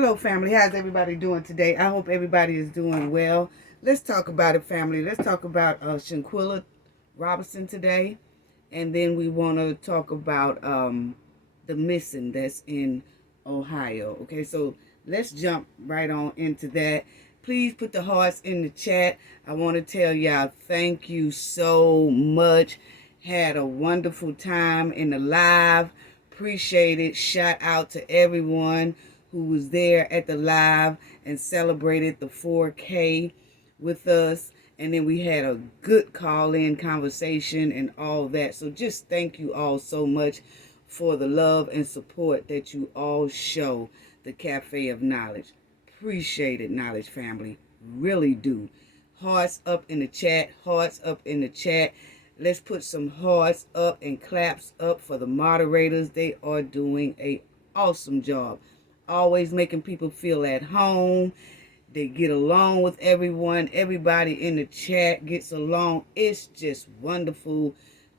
Hello, family. How's everybody doing today? I hope everybody is doing well. Let's talk about it, family. Let's talk about Shanquilla Robinson today. And then we want to talk about the missing that's in Ohio. Okay, so let's jump right on into that. Please put the hearts in the chat. I want to tell y'all thank you so much. Had a wonderful time in the live. Appreciate it. Shout out to everyone who was there at the live and celebrated the 4K with us. And then we had a good call-in conversation and all that. So just thank you all so much for the love and support that you all show the Cafe of Knowledge. Appreciate it, Knowledge family. Really do. Hearts up in the chat. Hearts up in the chat. Let's put some hearts up and claps up for the moderators. They are doing an awesome job. Always making people feel at home. They get along with everyone. Everybody in the chat gets along. It's just wonderful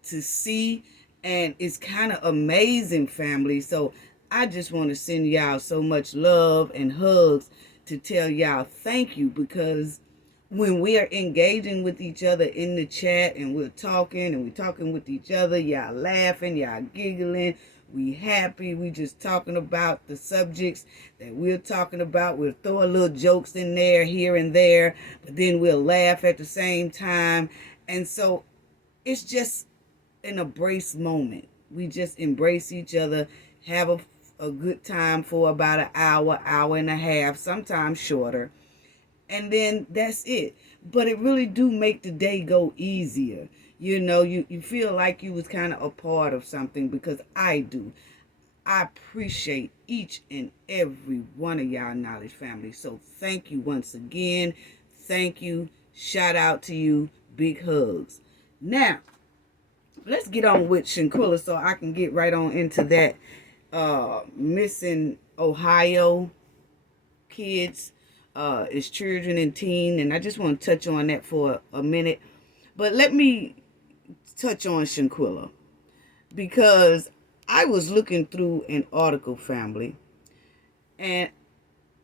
to see. And it's kind of amazing, family. So I just want to send y'all so much love and hugs to tell y'all thank you, because when we are engaging with each other in the chat and we're talking with each other, y'all laughing, y'all giggling, we happy, we just talking about the subjects that we're talking about. We'll throw a little jokes in there, here and there, but then we'll laugh at the same time. And so it's just an embrace moment. We just embrace each other, have a good time for about an hour, hour and a half, sometimes shorter. And then that's it. But it really do make the day go easier. You know, you feel like you was kind of a part of something, because I do. I appreciate each and every one of y'all Knowledge family. So thank you once again. Thank you. Shout out to you. Big hugs. Now, let's get on with Shanquilla so I can get right on into that missing Ohio kids. It's children and teen, and I just want to touch on that for a minute. But let me touch on Shanquilla, because I was looking through an article, family, and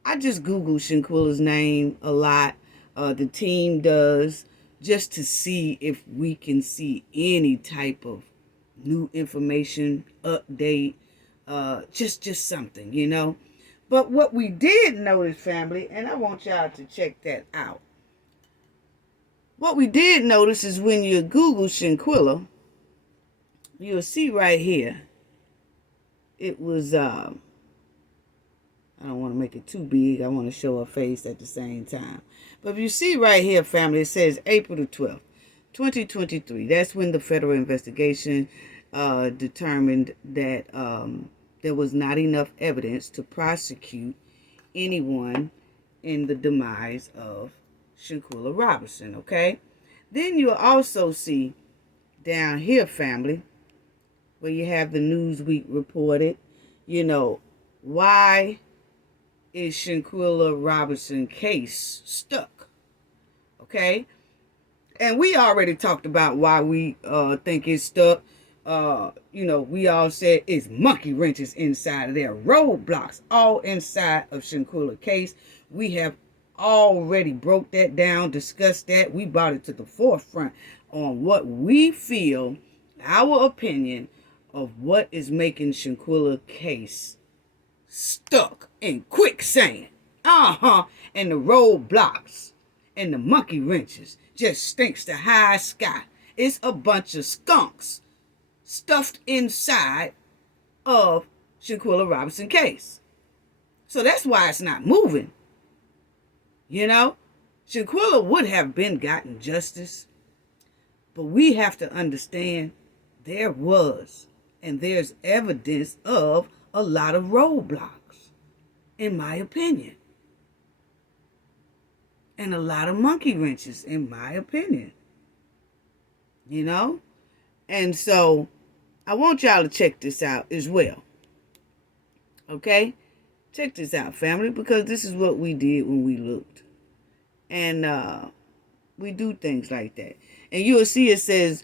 I just Googled Shanquilla's name a lot. The team does, just to see if we can see any type of new information, update, just something, you know. But what we did notice, family, and I want y'all to check that out. What we did notice is when you Google Shanquilla, you'll see right here, it was, I don't want to make it too big. I want to show her face at the same time. But if you see right here, family, it says April the 12th, 2023. That's when the federal investigation determined that there was not enough evidence to prosecute anyone in the demise of Shanquilla Robinson, okay? Then you'll also see down here, family, where you have the Newsweek reported, you know, why is Shanquilla Robinson case stuck, okay? And we already talked about why we think it's stuck. You know, we all said it's monkey wrenches inside of there, roadblocks all inside of Shanquilla case. We have already broke that down, discussed that. We brought it to the forefront on what we feel, our opinion of what is making Shanquilla case stuck in quicksand. And the roadblocks and the monkey wrenches just stinks to high sky. It's a bunch of skunks stuffed inside of Shanquilla Robinson case. So that's why it's not moving. You know, Shanquilla would have been gotten justice, but we have to understand there was and there's evidence of a lot of roadblocks, in my opinion, and a lot of monkey wrenches, in my opinion. You know? And so I want y'all to check this out as well. Okay? Check this out, family, because this is what we did when we looked. And we do things like that. And you'll see it says,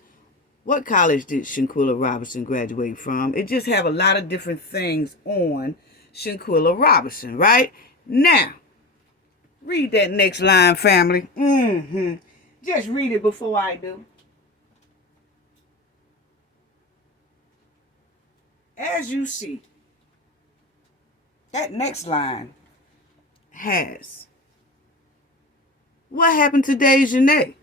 what college did Shanquilla Robinson graduate from? It just have a lot of different things on Shanquilla Robinson, right? Now, read that next line, family. Just read it before I do. As you see, that next line has what happened to Dejanay.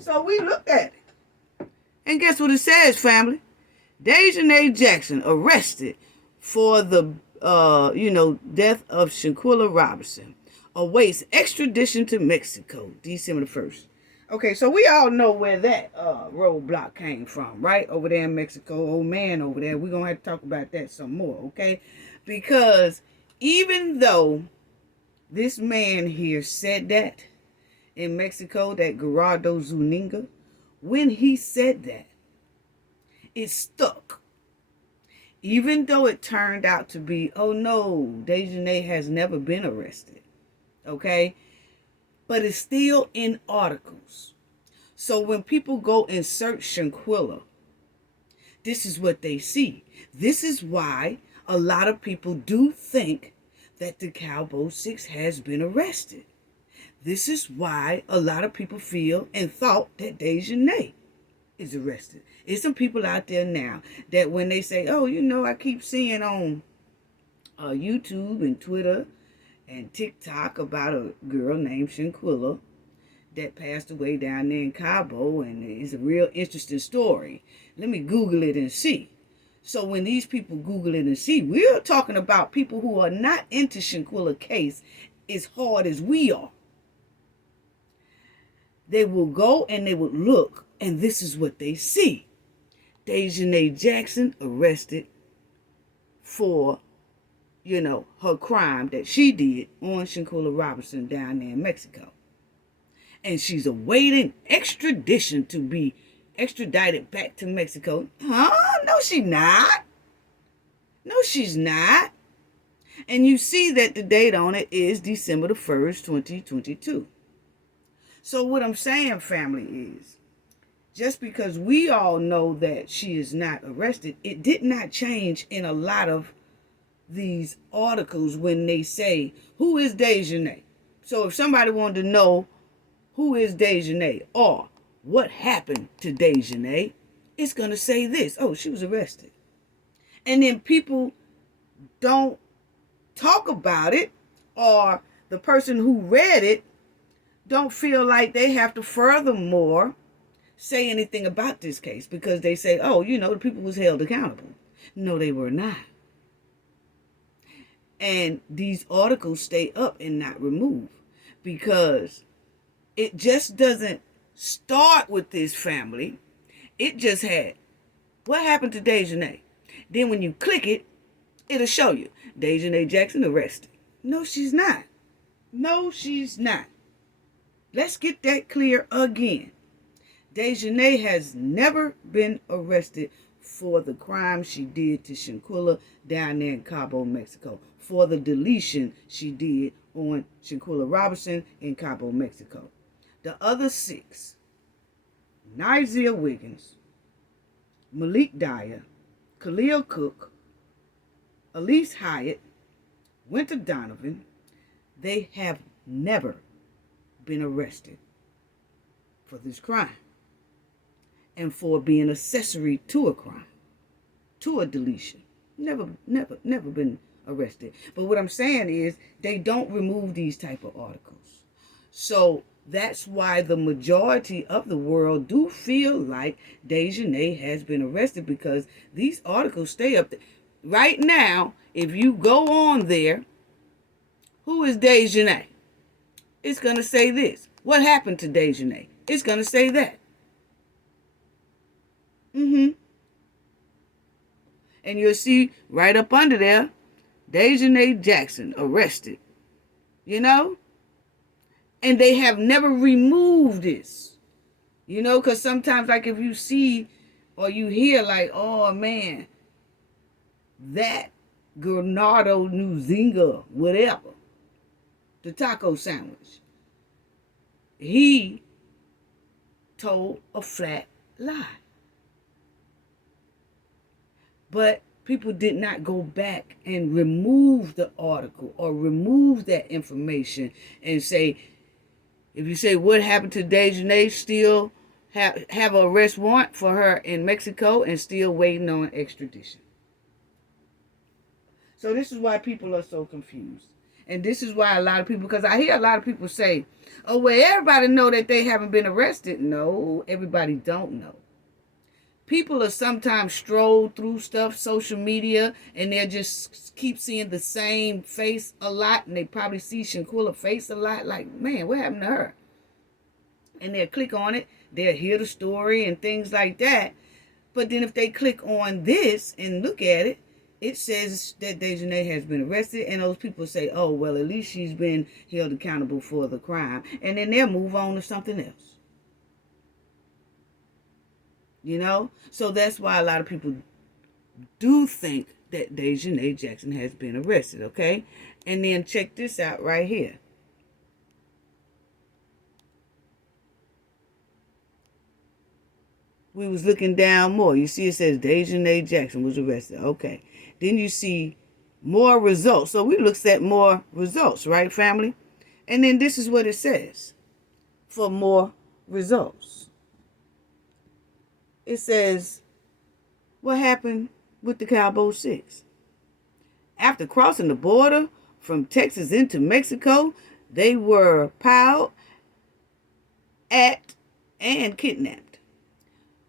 So we looked at it. And guess what it says, family? Dejanay Jackson arrested for the death of Shanquilla Robinson awaits extradition to Mexico, December 1st. Okay, so we all know where that roadblock came from, right? Over there in Mexico, old man over there. We're going to have to talk about that some more, okay? Because even though this man here said that in Mexico, that Gerardo Zuniga, when he said that, it stuck. Even though it turned out to be, oh no, Dejanay has never been arrested. Okay? But it's still in articles. So when people go and search Shanquilla, this is what they see. This is why a lot of people do think that the Cowboy 6 has been arrested. This is why a lot of people feel and thought that Dejanay is arrested. There's some people out there now that when they say, oh, I keep seeing on YouTube and Twitter and TikTok about a girl named Shanquilla that passed away down there in Cabo, and it's a real interesting story. Let me Google it and see. So when these people Google it and see, we're talking about people who are not into Shanquilla case as hard as we are. They will go and they will look, and this is what they see. Dejanay Jackson arrested for, her crime that she did on Shanquilla Robinson down there in Mexico. And she's awaiting extradition to be extradited back to Mexico. Huh? No, she's not. No, she's not. And you see that the date on it is December the 1st, 2022. So what I'm saying, family, is just because we all know that she is not arrested, it did not change in a lot of these articles when they say, who is Dejanay? So if somebody wanted to know who is Dejanay or what happened to Dejanay, it's going to say this. Oh, she was arrested. And then people don't talk about it, or the person who read it don't feel like they have to furthermore say anything about this case because they say, oh, the people was held accountable. No, they were not. And these articles stay up and not removed because it just doesn't start with this family. It just had, what happened to Dejanay? Then when you click it, it'll show you Dejanay Jackson arrested. No, she's not. No, she's not. Let's get that clear again. Dejanay has never been arrested for the crime she did to Shanquilla down there in Cabo, Mexico, for the deletion she did on Shanquilla Robinson in Cabo, Mexico. The other 6, Nigel Wiggins, Malik Dyer, Khalil Cook, Elise Hyatt, Winter Donovan, they have never been arrested for this crime and for being accessory to a crime, to a deletion. Never been arrested. But what I'm saying is they don't remove these type of articles. So that's why the majority of the world do feel like Dejanay has been arrested, because these articles stay up there. Right now, if you go on there, who is Dejanay? It's going to say this. What happened to Dejanay? It's going to say that. And you'll see right up under there, Dejanay Jackson arrested. And they have never removed this. Because sometimes, like, if you see or you hear, like, oh, man, that Granado Nuzinga, whatever, the taco sandwich, he told a flat lie. But people did not go back and remove the article or remove that information and say, if you say what happened to Dejanay, still have an arrest warrant for her in Mexico and still waiting on extradition. So this is why people are so confused. And this is why a lot of people, because I hear a lot of people say, oh, well, everybody know that they haven't been arrested. No, everybody don't know. People are sometimes stroll through stuff, social media, and they'll just keep seeing the same face a lot, and they probably see Shanquilla's face a lot, like, man, what happened to her? And they'll click on it, they'll hear the story and things like that. But then if they click on this and look at it, it says that Dejanay has been arrested, and those people say, oh, well, at least she's been held accountable for the crime. And then they'll move on to something else. You know? So that's why a lot of people do think that Dejanay Jackson has been arrested, okay? And then check this out right here. We was looking down more. You see it says Dejanay Jackson was arrested. Okay. Then you see more results. So we looked at more results, right, family? And then this is what it says for more results. It says, what happened with the Cabo 6? After crossing the border from Texas into Mexico, they were piled at and kidnapped.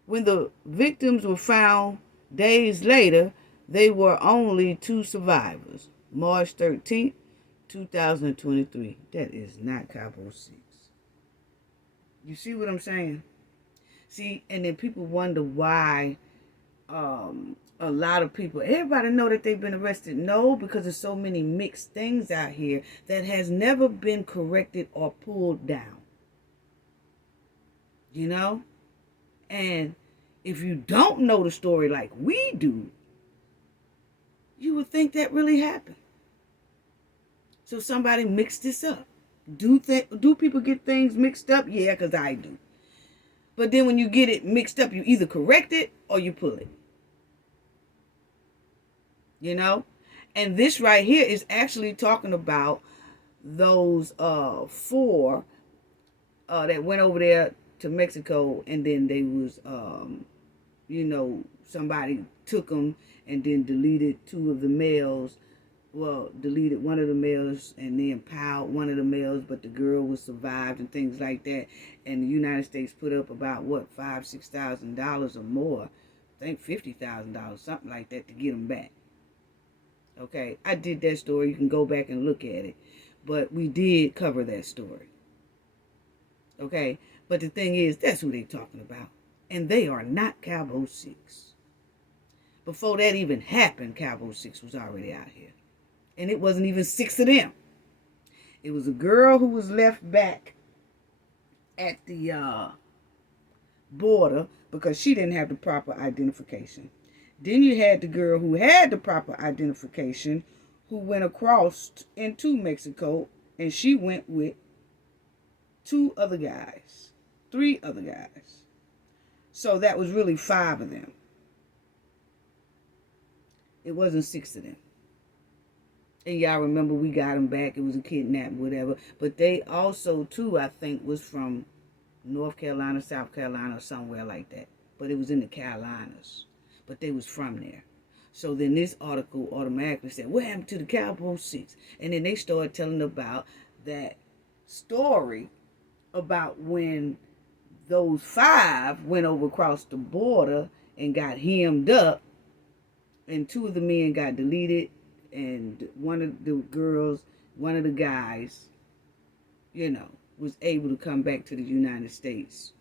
When the victims were found days later, they were only 2 survivors. March 13th, 2023. That is not Cabo 6. You see what I'm saying? See, and then people wonder why a lot of people, everybody know that they've been arrested. No, because there's so many mixed things out here that has never been corrected or pulled down. You know? And if you don't know the story like we do, you would think that really happened. So somebody mixed this up. Do people get things mixed up? Yeah, because I do. But then when you get it mixed up, you either correct it or you pull it. You know? And this right here is actually talking about those 4 that went over there to Mexico, and then they was, somebody took them and then deleted 2 of the males. Well, deleted one of the males and then piled one of the males, but the girl was survived and things like that. And the United States put up about, $5,000-$6,000 or more. I think $50,000, something like that, to get them back. Okay, I did that story. You can go back and look at it. But we did cover that story. Okay, but the thing is, that's who they're talking about. And they are not Cabo 6. Before that even happened, Cabo 6 was already out here. And it wasn't even 6 of them. It was a girl who was left back at the border because she didn't have the proper identification. Then you had the girl who had the proper identification who went across into Mexico, and she went with 2 other guys, 3 other guys. So that was really 5 of them. It wasn't 6 of them. And y'all remember we got them back. It was a kidnap, whatever. But they also, too, I think, was from North Carolina, South Carolina, or somewhere like that. But it was in the Carolinas. But they was from there. So then this article automatically said, what happened to the Cabo 6? And then they started telling about that story about when those 5 went over across the border and got hemmed up. And 2 of the men got deleted. And one of the girls, one of the guys, was able to come back to the United States.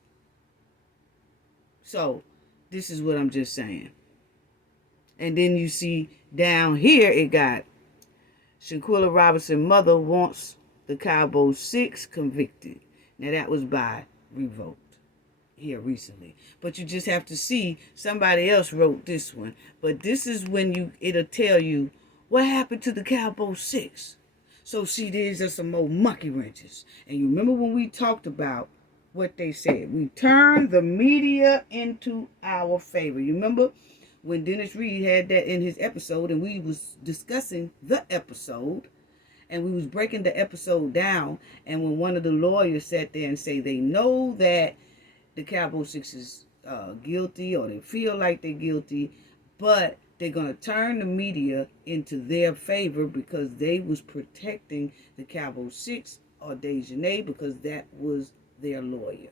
So, this is what I'm just saying. And then you see down here, it got Shanquilla Robinson mother wants the Cabo 6 convicted. Now, that was by revolt here recently. But you just have to see, somebody else wrote this one. But this is when it'll tell you, what happened to the Cabo 6? So see, these are some more monkey wrenches. And you remember when we talked about what they said? We turned the media into our favor. You remember when Dennis Reed had that in his episode, and we was discussing the episode, and we was breaking the episode down, and when one of the lawyers sat there and say they know that the Cabo Six is guilty, or they feel like they're guilty, but they're going to turn the media into their favor because they was protecting the Cabo Six or Dejanay because that was their lawyer.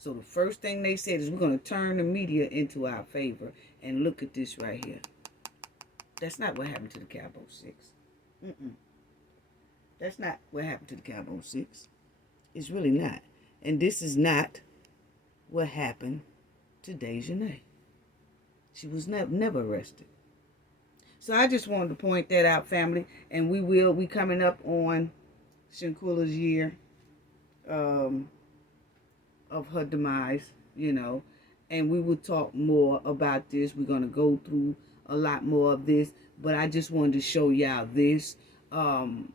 So the first thing they said is we're going to turn the media into our favor. And look at this right here. That's not what happened to the Cabo Six. That's not what happened to the Cabo Six. It's really not. And this is not what happened to Dejanay. She was never arrested. So I just wanted to point that out, family. And we coming up on Shanquilla's year of her demise, and we will talk more about this. We're going to go through a lot more of this, but I just wanted to show y'all this. And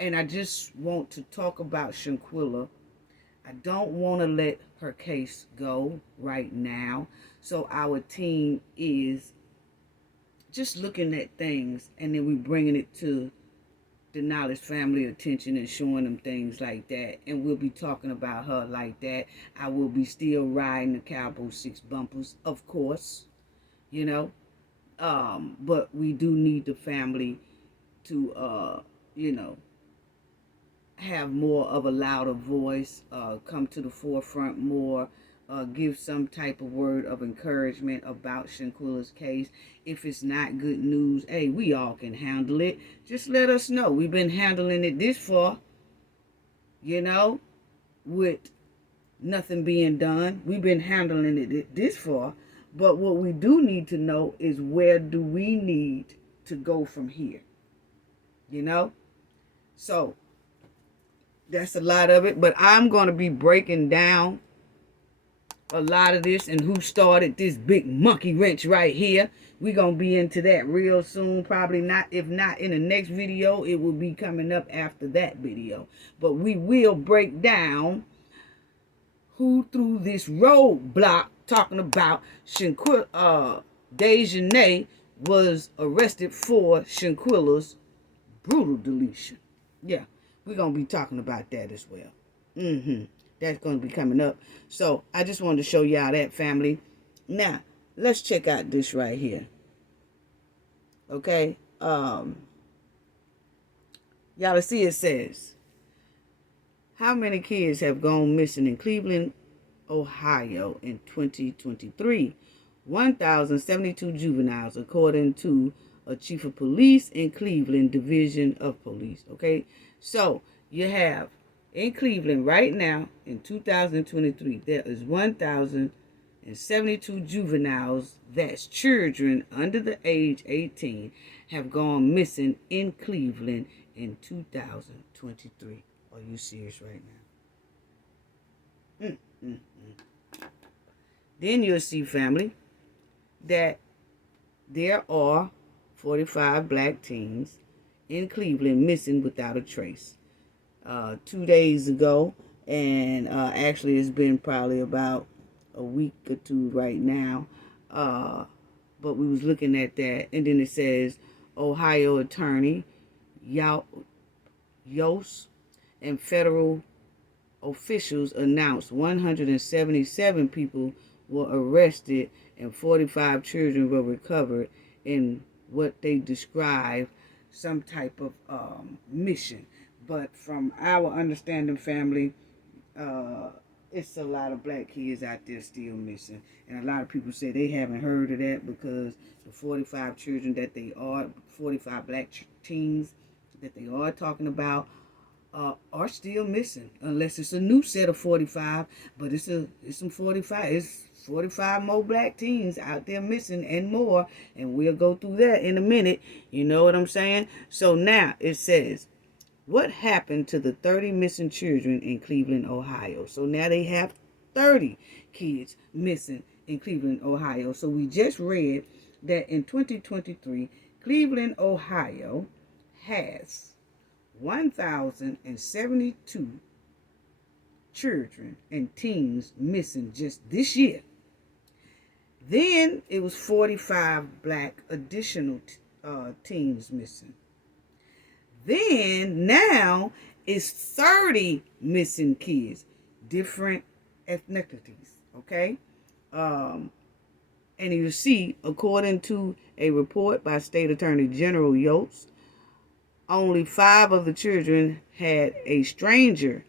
I just want to talk about Shanquilla. I don't want to let her case go right now. So our team is just looking at things, and then we bringing it to the Knowledge family attention and showing them things like that. And we'll be talking about her like that. I will be still riding the Cabo Six bumpers, of course, but we do need the family to, have more of a louder voice, come to the forefront more, give some type of word of encouragement about Shanquilla's case. If it's not good news, hey, we all can handle it. Just let us know. We've been handling it this far, with nothing being done. We've been handling it this far. But what we do need to know is where do we need to go from here, So that's a lot of it. But I'm going to be breaking down a lot of this and who started this big monkey wrench right here. We're going to be into that real soon. Probably not. If not in the next video, it will be coming up after that video. But we will break down who threw this roadblock talking about Shanquilla. Dejanay was arrested for Shanquilla's brutal deletion. Yeah, we're going to be talking about that as well. That's going to be coming up. So I just wanted to show y'all that, family. Now, let's check out this right here. Okay. Y'all see it says, how many kids have gone missing in Cleveland, Ohio in 2023? 1,072 juveniles, according to a chief of police in Cleveland Division of Police. Okay. So you have in Cleveland right now in 2023, there is 1,072 juveniles, that's children under the age 18, have gone missing in Cleveland in 2023. Are you serious right now? Then you'll see, family, that there are 45 black teens in Cleveland missing without a trace. 2 days ago, and actually it's been probably about a week or two right now, but we was looking at that, and then it says Ohio attorney Yos and federal officials announced 177 people were arrested and 45 children were recovered in what they describe some type of mission. But from our understanding, family, it's a lot of black kids out there still missing. And a lot of people say they haven't heard of that because the 45 children that they are, 45 black teens that they are talking about, are still missing. Unless it's a new set of 45, but it's some 45. It's 45 more black teens out there missing and more. And we'll go through that in a minute. You know what I'm saying? So now it says, what happened to the 30 missing children in Cleveland, Ohio? So now they have 30 kids missing in Cleveland, Ohio. So we just read that in 2023, Cleveland, Ohio has 1,072 children and teens missing just this year. Then it was 45 black additional teens missing. Then now it's 30 missing kids, different ethnicities, okay? And you see, according to a report by State Attorney General Yost, only 5 of the children had a stranger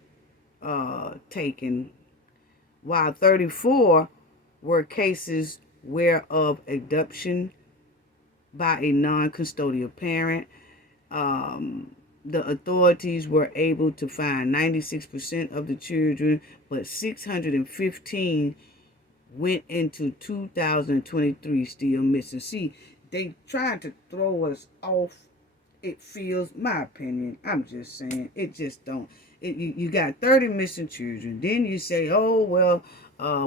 taken, while 34 were cases whereof abduction by a non-custodial parent. The authorities were able to find 96% of the children, but 615 went into 2023 still missing. See, they tried to throw us off. It feels, my opinion, I'm just saying, it just don't. You got 30 missing children. Then you say, oh, well,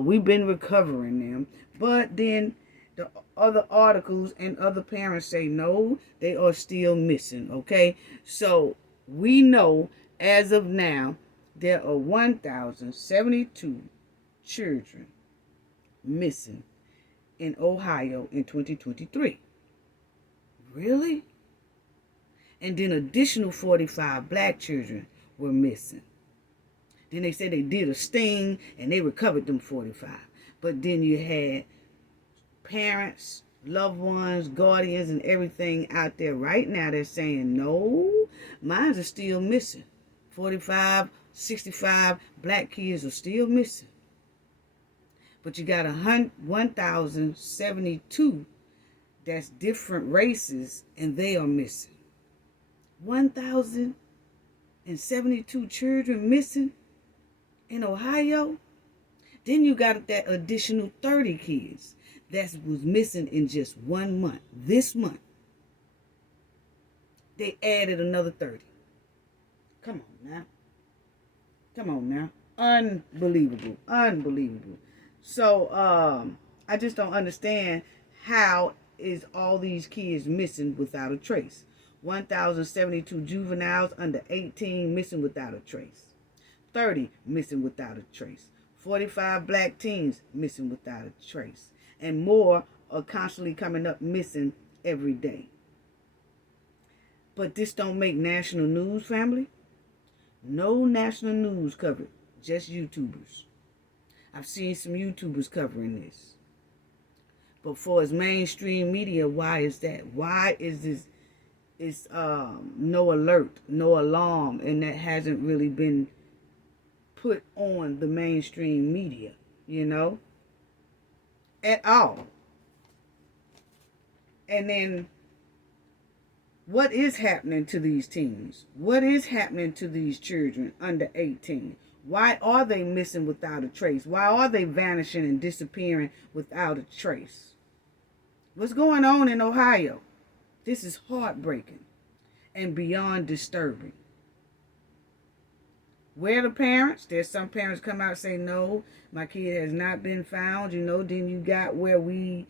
we've been recovering them. But then the other articles and other parents say, no, they are still missing, okay? So we know as of now, there are 1,072 children missing in Ohio in 2023. Really? And then additional 45 black children were missing. Then they said they did a sting and they recovered them 45. But then you had parents, loved ones, guardians, and everything out there right now that's saying, no, mine are still missing. 45, 65 black kids are still missing. But you got 1,072 that's different races, and they are missing. 1,072 children missing in Ohio. Then you got that additional 30 kids that was missing in just 1 month. This month, they added another 30. Come on now. Come on now. Unbelievable. Unbelievable. So, I just don't understand how is all these kids missing without a trace. 1,072 juveniles under 18 missing without a trace. 30 missing without a trace. 45 black teens missing without a trace. And more are constantly coming up missing every day. But this don't make national news, family. No national news covered, just YouTubers. I've seen some YouTubers covering this. But for as mainstream media, why is that? Why is this? It's no alert, no alarm, and that hasn't really been put on the mainstream media, you know, at all. And then what is happening to these teens? What is happening to these children under 18? Why are they missing without a trace? Why are they vanishing and disappearing without a trace? What's going on in Ohio? This is heartbreaking and beyond disturbing. Where are the parents? There's some parents come out and say, no, my kid has not been found. You know, then you got where we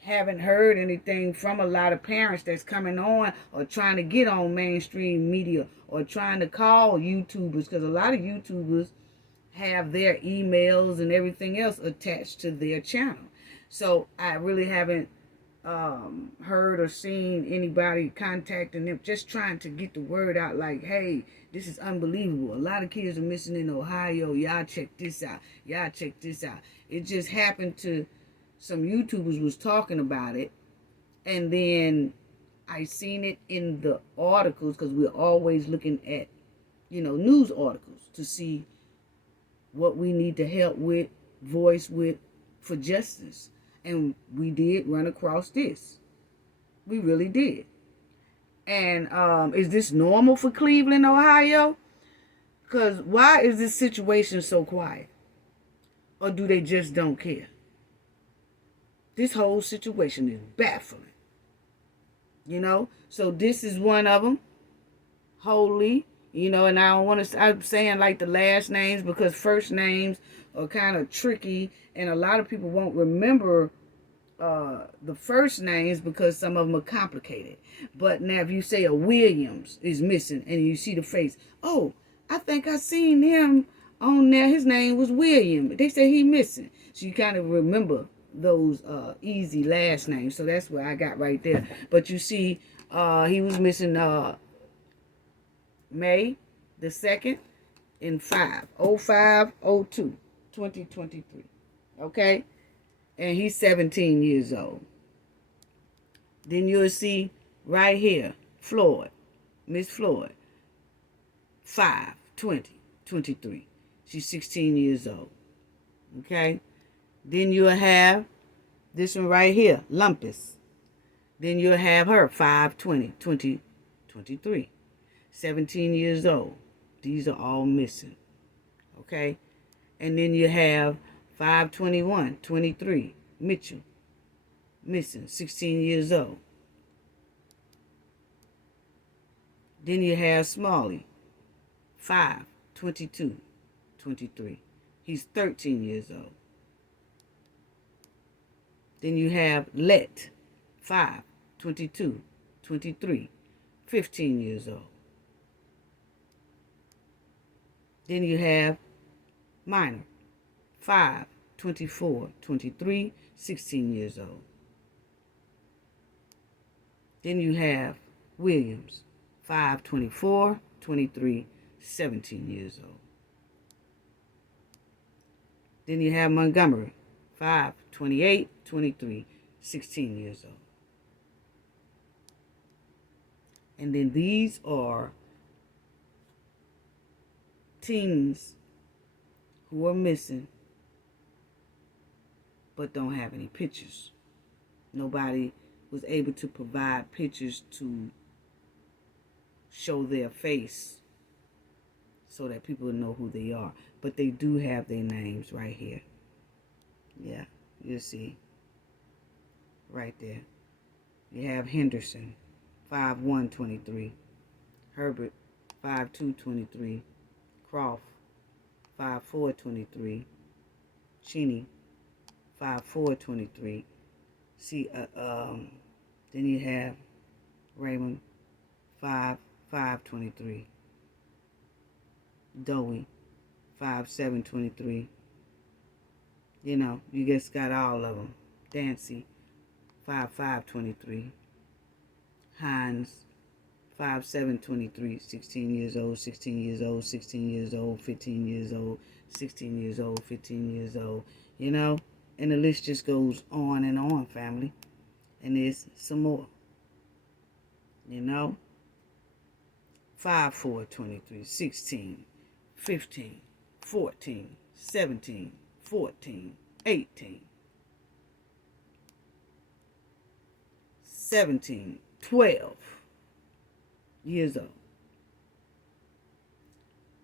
haven't heard anything from a lot of parents that's coming on or trying to get on mainstream media or trying to call YouTubers, because a lot of YouTubers have their emails and everything else attached to their channel. So I really haven't heard or seen anybody contacting them, just trying to get the word out like, hey, this is unbelievable. A lot of kids are missing in Ohio. Y'all check this out. Y'all check this out. It just happened to some YouTubers was talking about it, and then I seen it in the articles, because we're always looking at, you know, news articles to see what we need to help with, voice with, for justice. And we did run across this. We really did. And is this normal for Cleveland, Ohio? Because why is this situation so quiet? Or do they just don't care? This whole situation is baffling. You know? So this is one of them. Holy. You know, and I don't want to, I'm saying like the last names because first names are kind of tricky. And a lot of people won't remember the first names because some of them are complicated. But now if you say a Williams is missing and you see the face, oh, I think I seen him on there. His name was William. They say he missing. So you kind of remember those easy last names. So that's what I got right there. But you see, he was missing May the 2nd in 2023. Okay? And he's 17 years old. Then you'll see right here, Floyd, Miss Floyd, 5/20/23. She's 16 years old. Okay? Then you'll have this one right here, Lumpus. Then you'll have her, 5/20/2023. 17 years old. These are all missing. Okay? And then you have 5/21/23, Mitchell. Missing, 16 years old. Then you have Smalley, 5/22/23. He's 13 years old. Then you have Let, 5/22/23, 15 years old. Then you have Minor, 5/24/23, 16 years old. Then you have Williams, 5/24/23, 17 years old. Then you have Montgomery, 5/28/23, 16 years old. And then these are teens who are missing but don't have any pictures. Nobody was able to provide pictures to show their face so that people know who they are. But they do have their names right here. Yeah, you'll see. Right there. You have Henderson, 5/1/23. Herbert, 5/2/23. Croft, 5/4/23. Cheney, 5/4/23. See, then you have Raymond, 5/5/23. Dowie, 5/7/23. You know, you just got all of them. Dancy, 5/5/23. Hines, 5/7/23. 16 years old, 16 years old, 16 years old, 15 years old, 16 years old, 15 years old. You know, and the list just goes on and on, family. And there's some more. You know, 5/4/23, 16, 15, 14, 17, 14, 18, 17, 12 years old.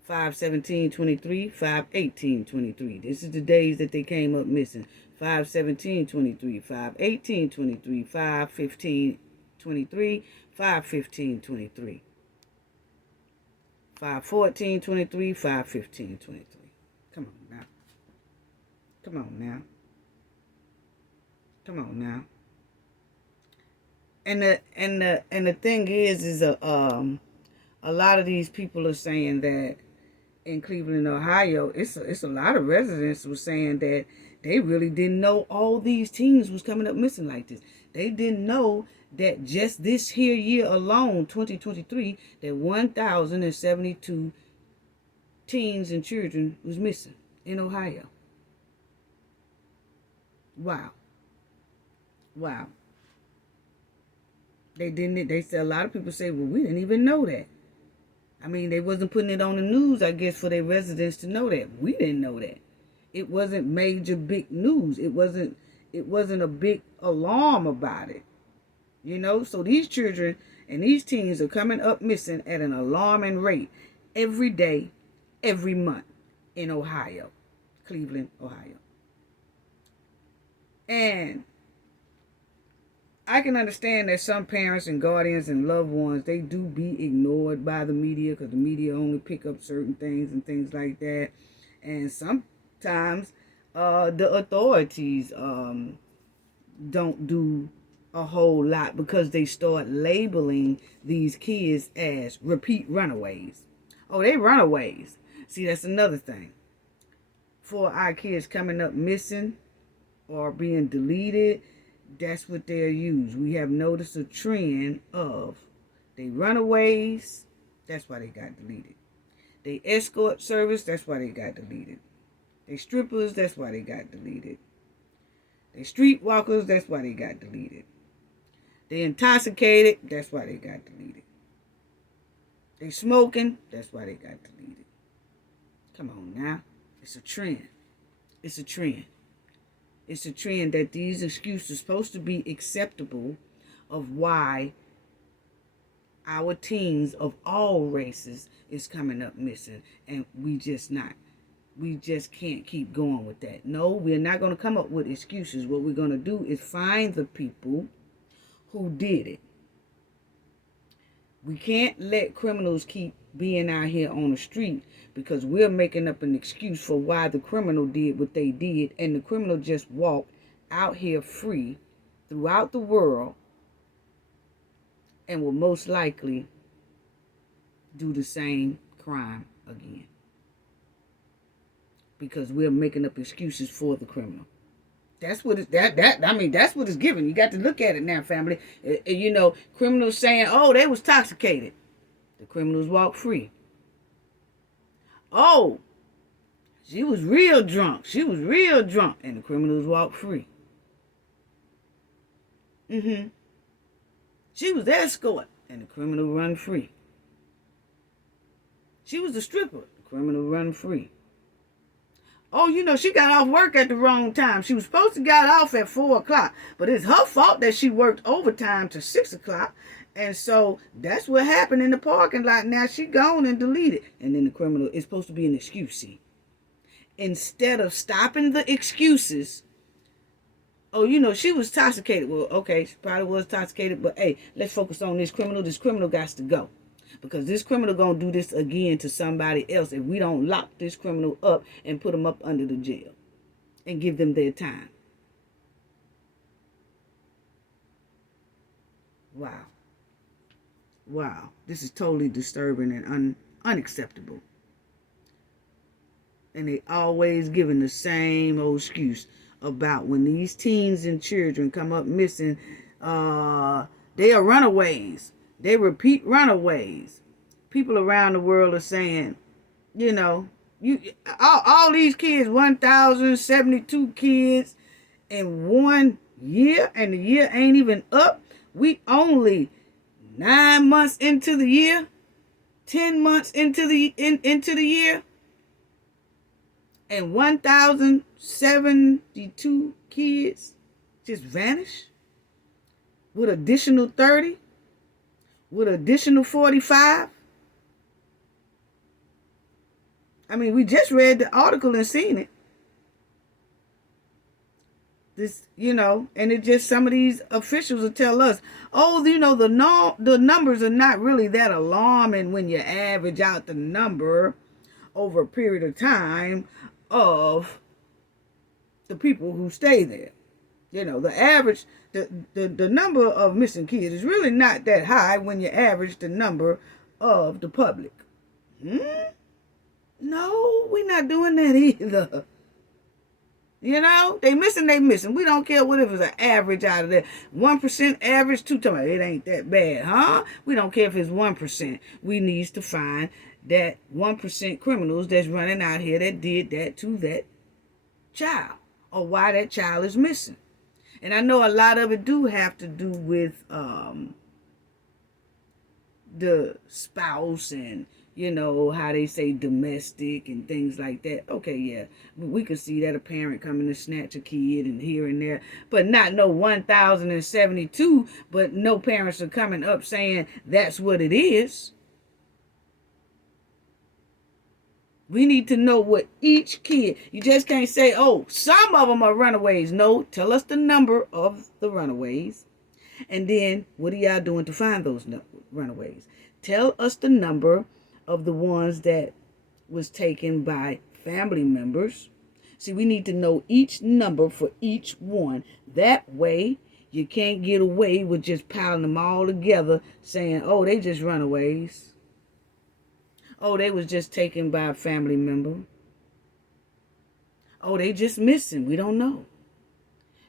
5/17/23, 5/18/23. This is the days that they came up missing. 5/17/23, 5/18/23, 5/15/23, 5/15/23. 5/14/23, 5/15/23. Come on now. Come on now. Come on now. And the thing is a lot of these people are saying that in Cleveland, Ohio, it's a lot of residents were saying that they really didn't know all these teens was coming up missing like this. They didn't know that just this here year alone, 2023, that 1,072 teens and children was missing in Ohio. Wow. Wow. They said, a lot of people say, well, we didn't even know that. I mean, they wasn't putting it on the news, I guess, for their residents to know that. We didn't know that. It wasn't major big news. It wasn't a big alarm about it. You know, so these children and these teens are coming up missing at an alarming rate every day, every month in Ohio, Cleveland, Ohio. And I can understand that some parents and guardians and loved ones, they do be ignored by the media because the media only pick up certain things and things like that. And sometimes the authorities don't do a whole lot because they start labeling these kids as repeat runaways. Oh, they runaways. See, that's another thing. For our kids coming up missing are being deleted, that's what they're used. We have noticed a trend of they runaways, that's why they got deleted. They escort service, that's why they got deleted. They strippers, that's why they got deleted. They streetwalkers, that's why they got deleted. They intoxicated, that's why they got deleted. They smoking, that's why they got deleted. Come on now. It's a trend. It's a trend. It's a trend that these excuses are supposed to be acceptable of why our teens of all races is coming up missing, and we just not. We just can't keep going with that. No, we're not going to come up with excuses. What we're going to do is find the people who did it. We can't let criminals keep being out here on the street because we're making up an excuse for why the criminal did what they did, and the criminal just walked out here free throughout the world and will most likely do the same crime again because we're making up excuses for the criminal. That's what it's that's what it's given. You got to look at it now, family. You know, criminals saying, "Oh, they was intoxicated." The criminals walk free. Oh, she was real drunk. She was real drunk, and the criminals walk free. She was escort, and the criminal run free. She was the stripper. The criminal run free. Oh, you know, she got off work at the wrong time. She was supposed to got off at 4 o'clock. But it's her fault that she worked overtime to 6 o'clock. And so that's what happened in the parking lot. Now she gone and deleted. And then the criminal is supposed to be an excuse. See? Instead of stopping the excuses. Oh, you know, she was intoxicated. Well, okay, she probably was intoxicated. But, hey, let's focus on this criminal. This criminal got to go. Because this criminal going to do this again to somebody else if we don't lock this criminal up and put them up under the jail and give them their time. Wow. Wow. This is totally disturbing and unacceptable. And they always giving the same old excuse about when these teens and children come up missing, they are runaways. They repeat runaways. People around the world are saying, you know, all these kids, 1,072 kids in 1 year, and the year ain't even up. We only 9 months into the year, 10 months into the year, and 1,072 kids just vanish with additional 30. With additional 45. I mean, we just read the article and seen it. This, you know, and it just, some of these officials will tell us, oh, you know, the numbers are not really that alarming when you average out the number over a period of time of the people who stay there. You know, the average, the number of missing kids is really not that high when you average the number of the public. No, we're not doing that either. You know, they missing. We don't care what if it's an average out of that. 1% average, 2 times. It ain't that bad, huh? We don't care if it's 1%. We need to find that 1% criminals that's running out here that did that to that child, or why that child is missing. And I know a lot of it do have to do with the spouse and, you know, how they say domestic and things like that. Okay, yeah, we can see that a parent coming to snatch a kid and here and there, but not no 1,072, but no parents are coming up saying that's what it is. We need to know what each kid, you just can't say, oh, some of them are runaways. No, tell us the number of the runaways. And then what are y'all doing to find those runaways? Tell us the number of the ones that was taken by family members. See, we need to know each number for each one. That way, you can't get away with just piling them all together saying, oh, they just runaways. Oh, they was just taken by a family member. Oh, they just missing. We don't know.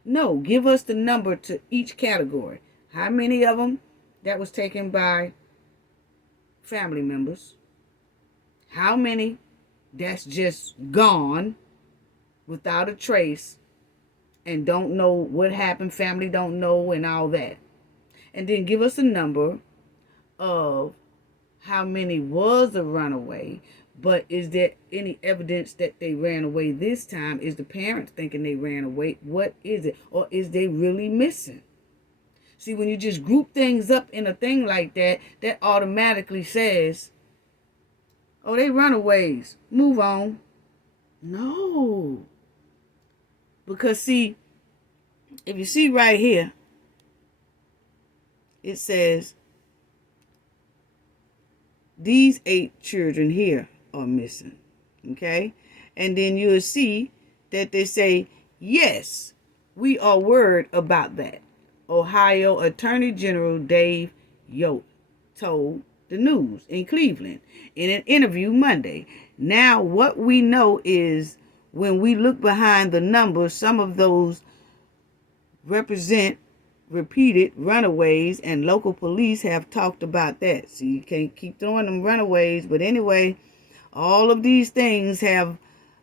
No, give us the number to each category. How many of them that was taken by family members? How many that's just gone without a trace and don't know what happened, family don't know, and all that. And then give us a number of how many was a runaway, but is there any evidence that they ran away this time? Is the parents thinking they ran away? What is it? Or is they really missing? See, when you just group things up in a thing like that, that automatically says, oh, they runaways, move on. No. Because see, if you see right here, it says these 8 children here are missing. Okay? And then you'll see that they say, yes, we are worried about that. Ohio Attorney General Dave Yost told the news in Cleveland in an interview Monday. Now, what we know is when we look behind the numbers, some of those represent repeated runaways, and local police have talked about that. So you can't keep throwing them runaways. But anyway, all of these things have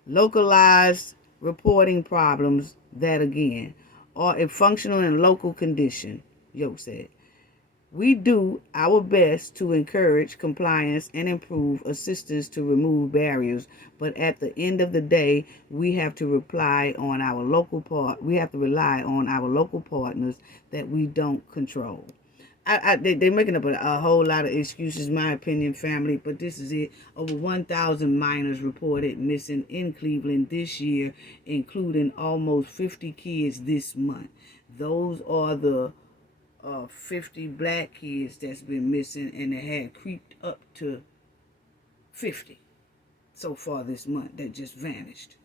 localized reporting problems that, again, are a functional and local condition, Yost said. We do our best to encourage compliance and improve assistance to remove barriers, but at the end of the day, we have to rely on our local partners that we don't control. They're making up a whole lot of excuses, my opinion, family, but this is it. Over 1,000 minors reported missing in Cleveland this year, including almost 50 kids this month. Those are the 50 black kids that's been missing, and it had creeped up to 50 so far this month that just vanished.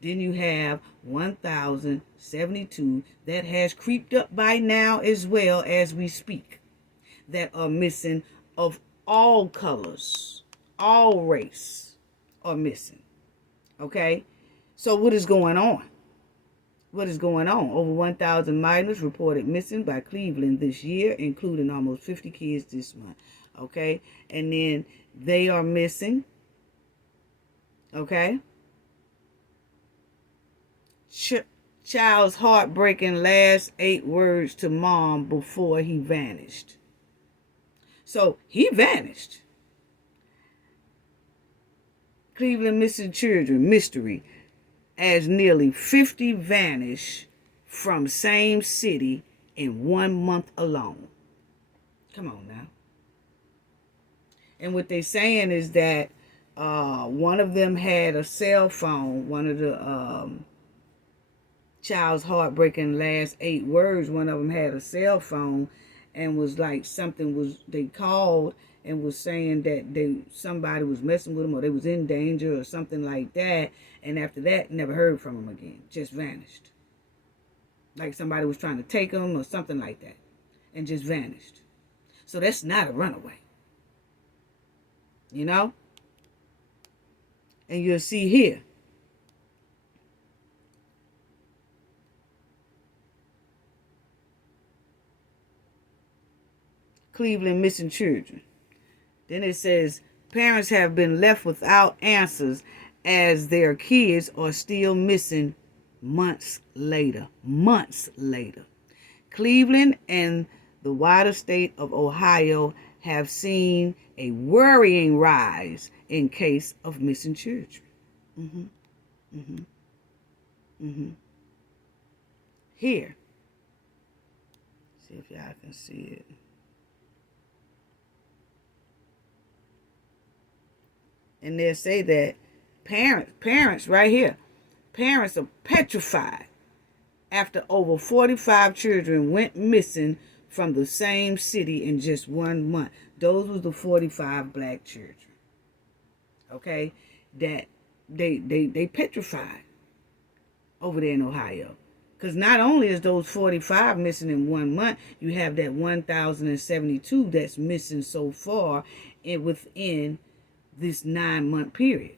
Then you have 1,072 that has creeped up by now as well as we speak, that are missing, of all colors, all race are missing. Okay? So what is going on? What is going on? Over 1,000 minors reported missing by Cleveland this year, including almost 50 kids this month. Okay? And then they are missing. Okay? Child's heartbreaking last 8 words to mom before he vanished. So he vanished. Cleveland missing children mystery, as nearly 50 vanish from same city in 1 month alone. Come on now. And what they're saying is that one of them had a cell phone. One of the child's heartbreaking last 8 words, one of them had a cell phone, and was like they called and was saying that somebody was messing with them, or they was in danger or something like that. And after that, never heard from them again. Just vanished. Like somebody was trying to take them or something like that, and just vanished. So that's not a runaway. You know? And you'll see here, Cleveland missing children. Then it says parents have been left without answers as their kids are still missing months later. Months later. Cleveland and the wider state of Ohio have seen a worrying rise in case of missing children. Here. See if y'all can see it. And they'll say that parents right here, parents are petrified after over 45 children went missing from the same city in just 1 month. Those were the 45 black children. Okay? That they petrified over there in Ohio. Because not only is those 45 missing in 1 month, you have that 1,072 that's missing so far within this 9-month period.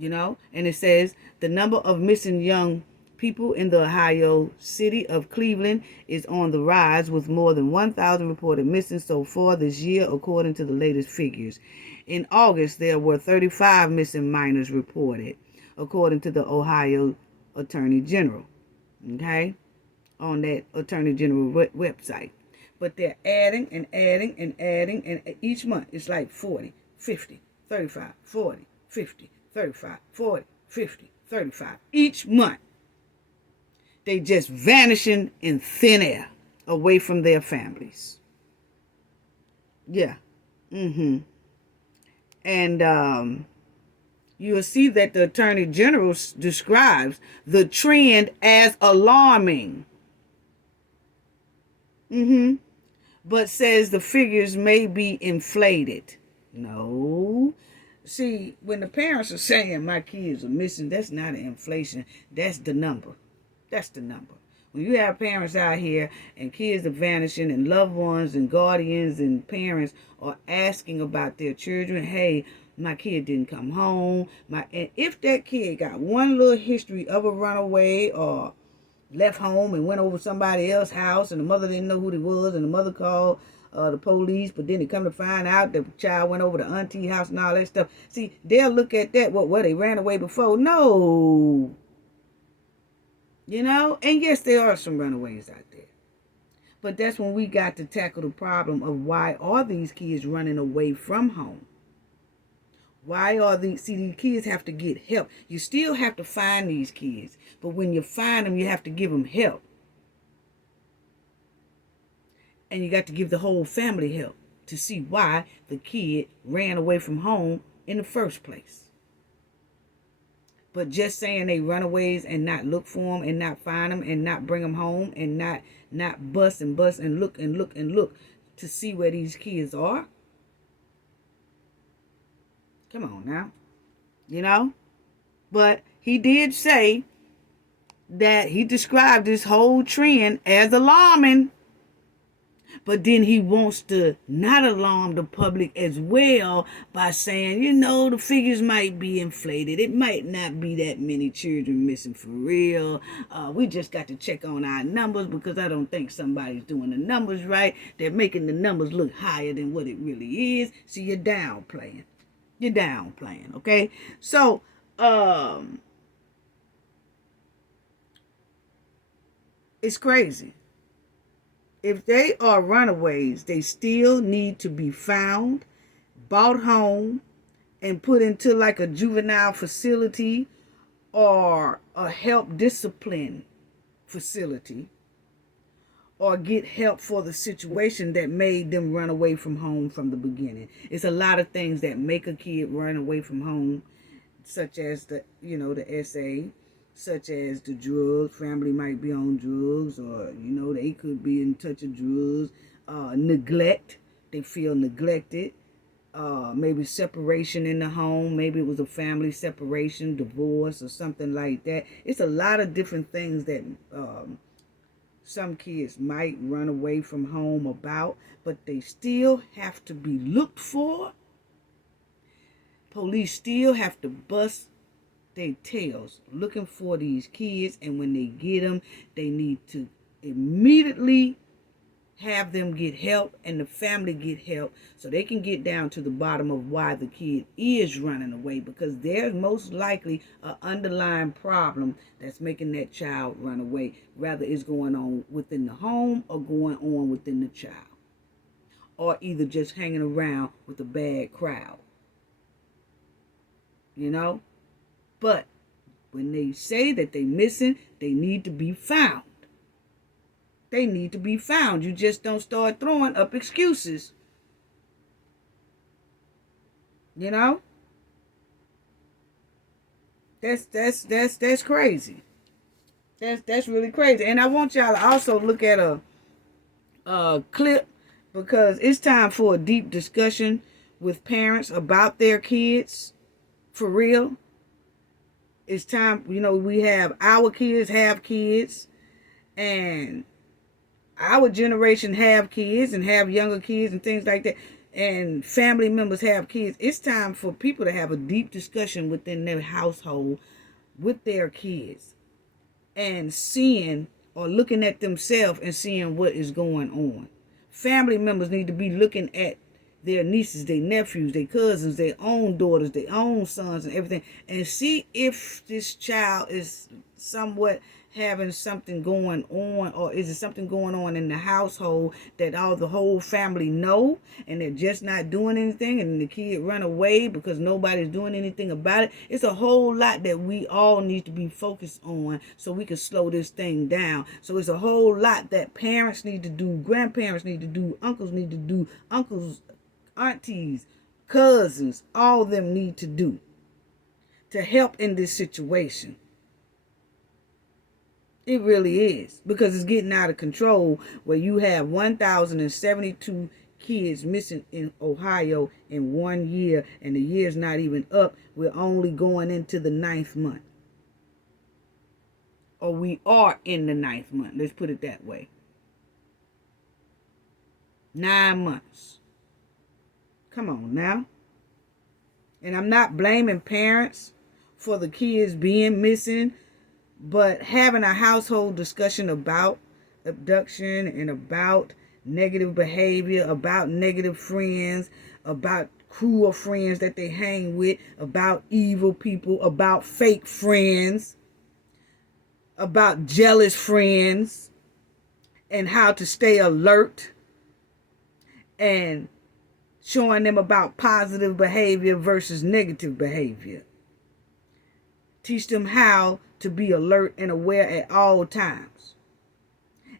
And it says the number of missing young people in the Ohio city of Cleveland is on the rise, with more than 1,000 reported missing so far this year, according to the latest figures. In August, there were 35 missing minors reported, according to the Ohio Attorney General, okay, on that Attorney General website. But they're adding and adding and adding, and each month it's like 40, 50, 35, 40, 50, 35, 40, 50, 35. Each month, they just vanishing in thin air, away from their families. Yeah. And you'll see that the Attorney General describes the trend as alarming. But says the figures may be inflated. No. See, when the parents are saying my kids are missing, that's not an inflation. That's the number. That's the number. When you have parents out here and kids are vanishing and loved ones and guardians and parents are asking about their children, hey, my kid didn't come home. And if that kid got one little history of a runaway or left home and went over somebody else's house and the mother didn't know who they was and the mother called the police, but then they come to find out the child went over to auntie house and all that stuff. See, they'll look at that, they ran away before? No. And yes, there are some runaways out there. But that's when we got to tackle the problem of why are these kids running away from home? Why are these kids have to get help. You still have to find these kids. But when you find them, you have to give them help. And you got to give the whole family help to see why the kid ran away from home in the first place. But just saying they runaways and not look for them and not find them and not bring them home and not bust and look to see where these kids are. Come on now. But he did say that he described this whole trend as alarming. But then he wants to not alarm the public as well by saying, the figures might be inflated. It might not be that many children missing for real. We just got to check on our numbers because I don't think somebody's doing the numbers right. They're making the numbers look higher than what it really is. So you're downplaying. Okay? So, it's crazy. If they are runaways, they still need to be found, brought home, and put into like a juvenile facility or a help discipline facility, or get help for the situation that made them run away from home from the beginning. It's a lot of things that make a kid run away from home, such as the SA, such as the drugs. Family might be on drugs, or they could be in touch of drugs. Neglect. They feel neglected. Maybe separation in the home. Maybe it was a family separation, divorce, or something like that. It's a lot of different things that some kids might run away from home about, but they still have to be looked for. Police still have to bust their tails looking for these kids, and when they get them, they need to immediately have them get help and the family get help so they can get down to the bottom of why the kid is running away, because there's most likely an underlying problem that's making that child run away, whether it's going on within the home or going on within the child, or either just hanging around with a bad crowd. But when they say that they're missing, they need to be found. They need to be found. You just don't start throwing up excuses. That's crazy. That's really crazy. And I want y'all to also look at a clip, because it's time for a deep discussion with parents about their kids. For real. It's time, we have our kids have kids, and our generation have kids and have younger kids and things like that. and family members have kids, it's time for people to have a deep discussion within their household with their kids and seeing or looking at themselves and seeing what is going on. Family members need to be looking at their nieces, their nephews, their cousins, their own daughters, their own sons and everything, and see if this child is somewhat having something going on, or is it something going on in the household that all the whole family know and they're just not doing anything, and the kid run away because nobody's doing anything about it. It's a whole lot that we all need to be focused on so we can slow this thing down. So it's a whole lot that parents need to do, grandparents need to do, uncles need to do, uncles, aunties, cousins, all of them need to do to help in this situation. It really is, because it's getting out of control where you have 1,072 kids missing in Ohio in 1 year, and the year's not even up. We're only going into the 9th month. Or we are in the 9th month. Let's put it that way. 9 months. Come on now. And I'm not blaming parents for the kids being missing, but having a household discussion about abduction and about negative behavior, about negative friends, about cruel friends that they hang with, about evil people, about fake friends, about jealous friends, and how to stay alert, and showing them about positive behavior versus negative behavior. Teach them how to be alert and aware at all times,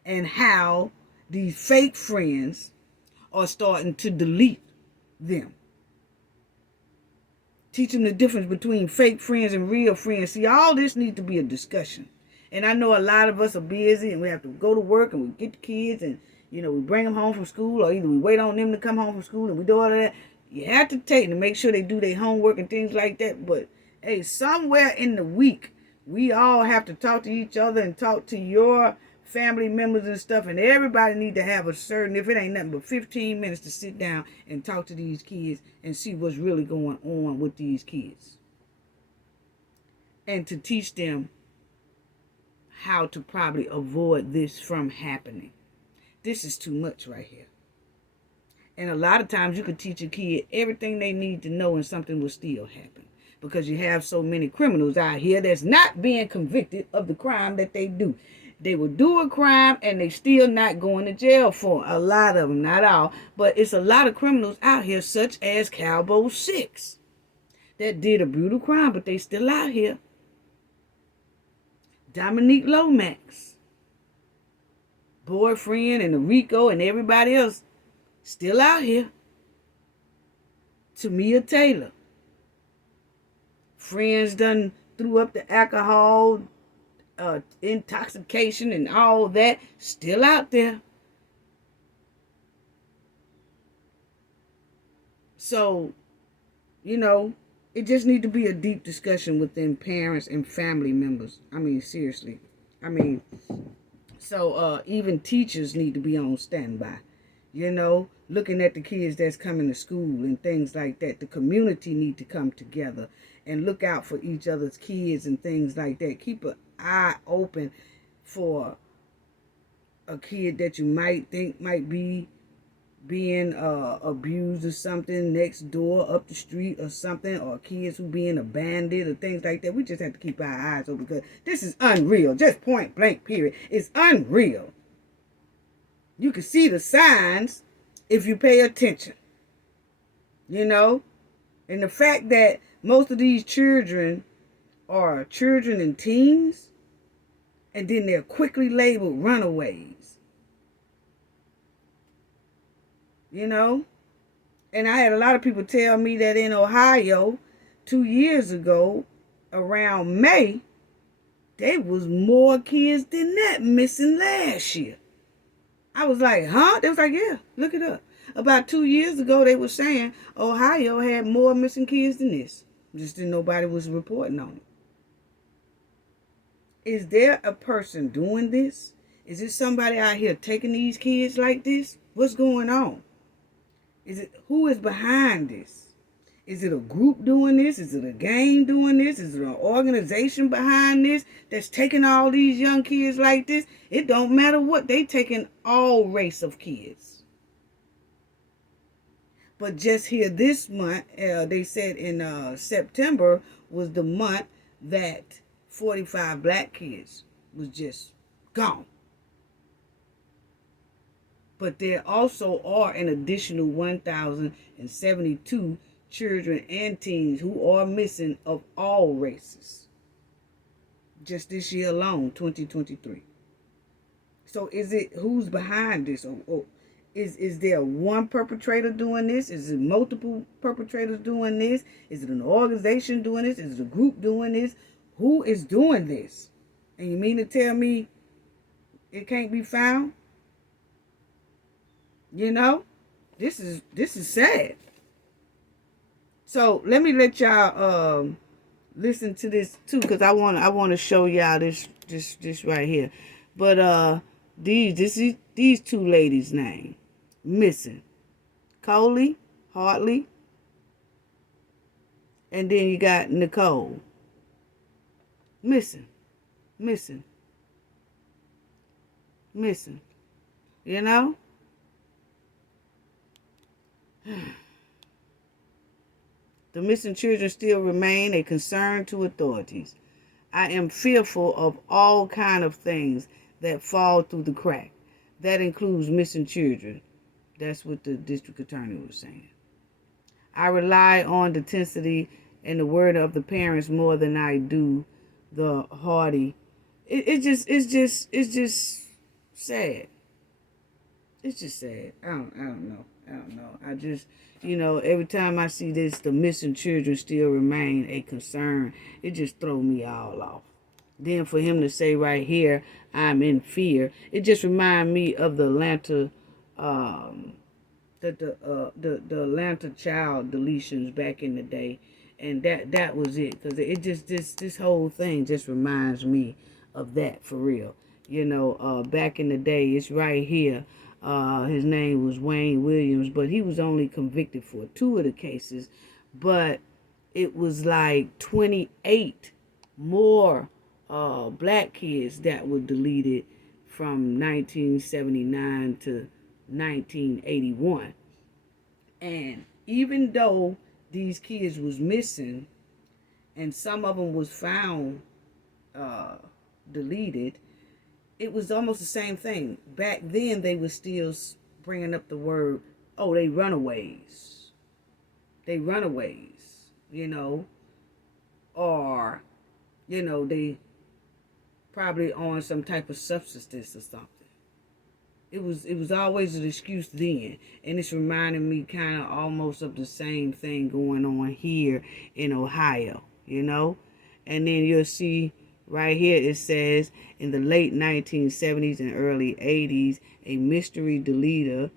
and how these fake friends are starting to delete them. Teach them the difference between fake friends and real friends. See, all this needs to be a discussion. And I know a lot of us are busy and we have to go to work and we get the kids and, we bring them home from school, or either we wait on them to come home from school and we do all of that. You have to take them to make sure they do their homework and things like that. But, hey, somewhere in the week, we all have to talk to each other and talk to your family members and stuff. And everybody need to have a certain, if it ain't nothing but 15 minutes to sit down and talk to these kids and see what's really going on with these kids. And to teach them how to probably avoid this from happening. This is too much right here. And a lot of times you could teach a kid everything they need to know and something will still happen. Because you have so many criminals out here that's not being convicted of the crime that they do. They will do a crime and they still not going to jail for it. A lot of them, not all. But it's a lot of criminals out here, such as Cowboy 6, that did a brutal crime, but they still out here. Dominique Lomax, boyfriend, and the Rico and everybody else still out here. Tamia Taylor, friends done threw up the alcohol, intoxication and all that, still out there. So, it just need to be a deep discussion within parents and family members. I mean, seriously. So even teachers need to be on standby. Looking at the kids that's coming to school and things like that. The community need to come together and look out for each other's kids and things like that. Keep an eye open for a kid that you might think might be being abused or something next door, up the street or something, or kids who being abandoned or things like that. We just have to keep our eyes open because this is unreal. Just point blank period. It's unreal. You can see the signs if you pay attention. And the fact that most of these children are children and teens, and then they're quickly labeled runaways. And I had a lot of people tell me that in Ohio 2 years ago, around May, there was more kids than that missing last year. I was like, huh? They was like, yeah, look it up. About 2 years ago, they were saying Ohio had more missing kids than this. Just didn't nobody was reporting on it. Is there a person doing this? Is there somebody out here taking these kids like this? What's going on? Who is behind this? Is it a group doing this? Is it a gang doing this? Is it an organization behind this that's taking all these young kids like this? It don't matter what. They taking all race of kids. But just here this month, they said in September was the month that 45 black kids was just gone. But there also are an additional 1,072 children and teens who are missing of all races. Just this year alone, 2023. So who's behind this? Or is there one perpetrator doing this? Is it multiple perpetrators doing this? Is it an organization doing this? Is it a group doing this? Who is doing this? And you mean to tell me it can't be found? You know, this is sad. So let me let y'all listen to this too, because I want to show y'all this right here. But these two ladies' name missing, Coley Hartley, and then you got Nicole missing. You know. The missing children still remain a concern to authorities. I am fearful of all kind of things that fall through the crack. That includes missing children. That's what the district attorney was saying. I rely on the tenacity and the word of the parents more than I do the hardy. It's just sad. It's just sad. I don't know. I just, every time I see this, the missing children still remain a concern. It just throws me all off. Then for him to say right here, I'm in fear. It just reminds me of the Atlanta, the Atlanta child deletions back in the day, and that was it. Cause it just this whole thing just reminds me of that for real. Back in the day, it's right here. His name was Wayne Williams, but he was only convicted for 2 of the cases. But it was like 28 more black kids that were deleted from 1979 to 1981. And even though these kids was missing, and some of them was found deleted, it was almost the same thing. Back then, they were still bringing up the word, oh, they runaways. Or, they probably on some type of substance or something. It was always an excuse then. And it's reminding me kind of almost of the same thing going on here in Ohio, And then you'll see right here it says, in the late 1970s and early 80s, a mystery deleter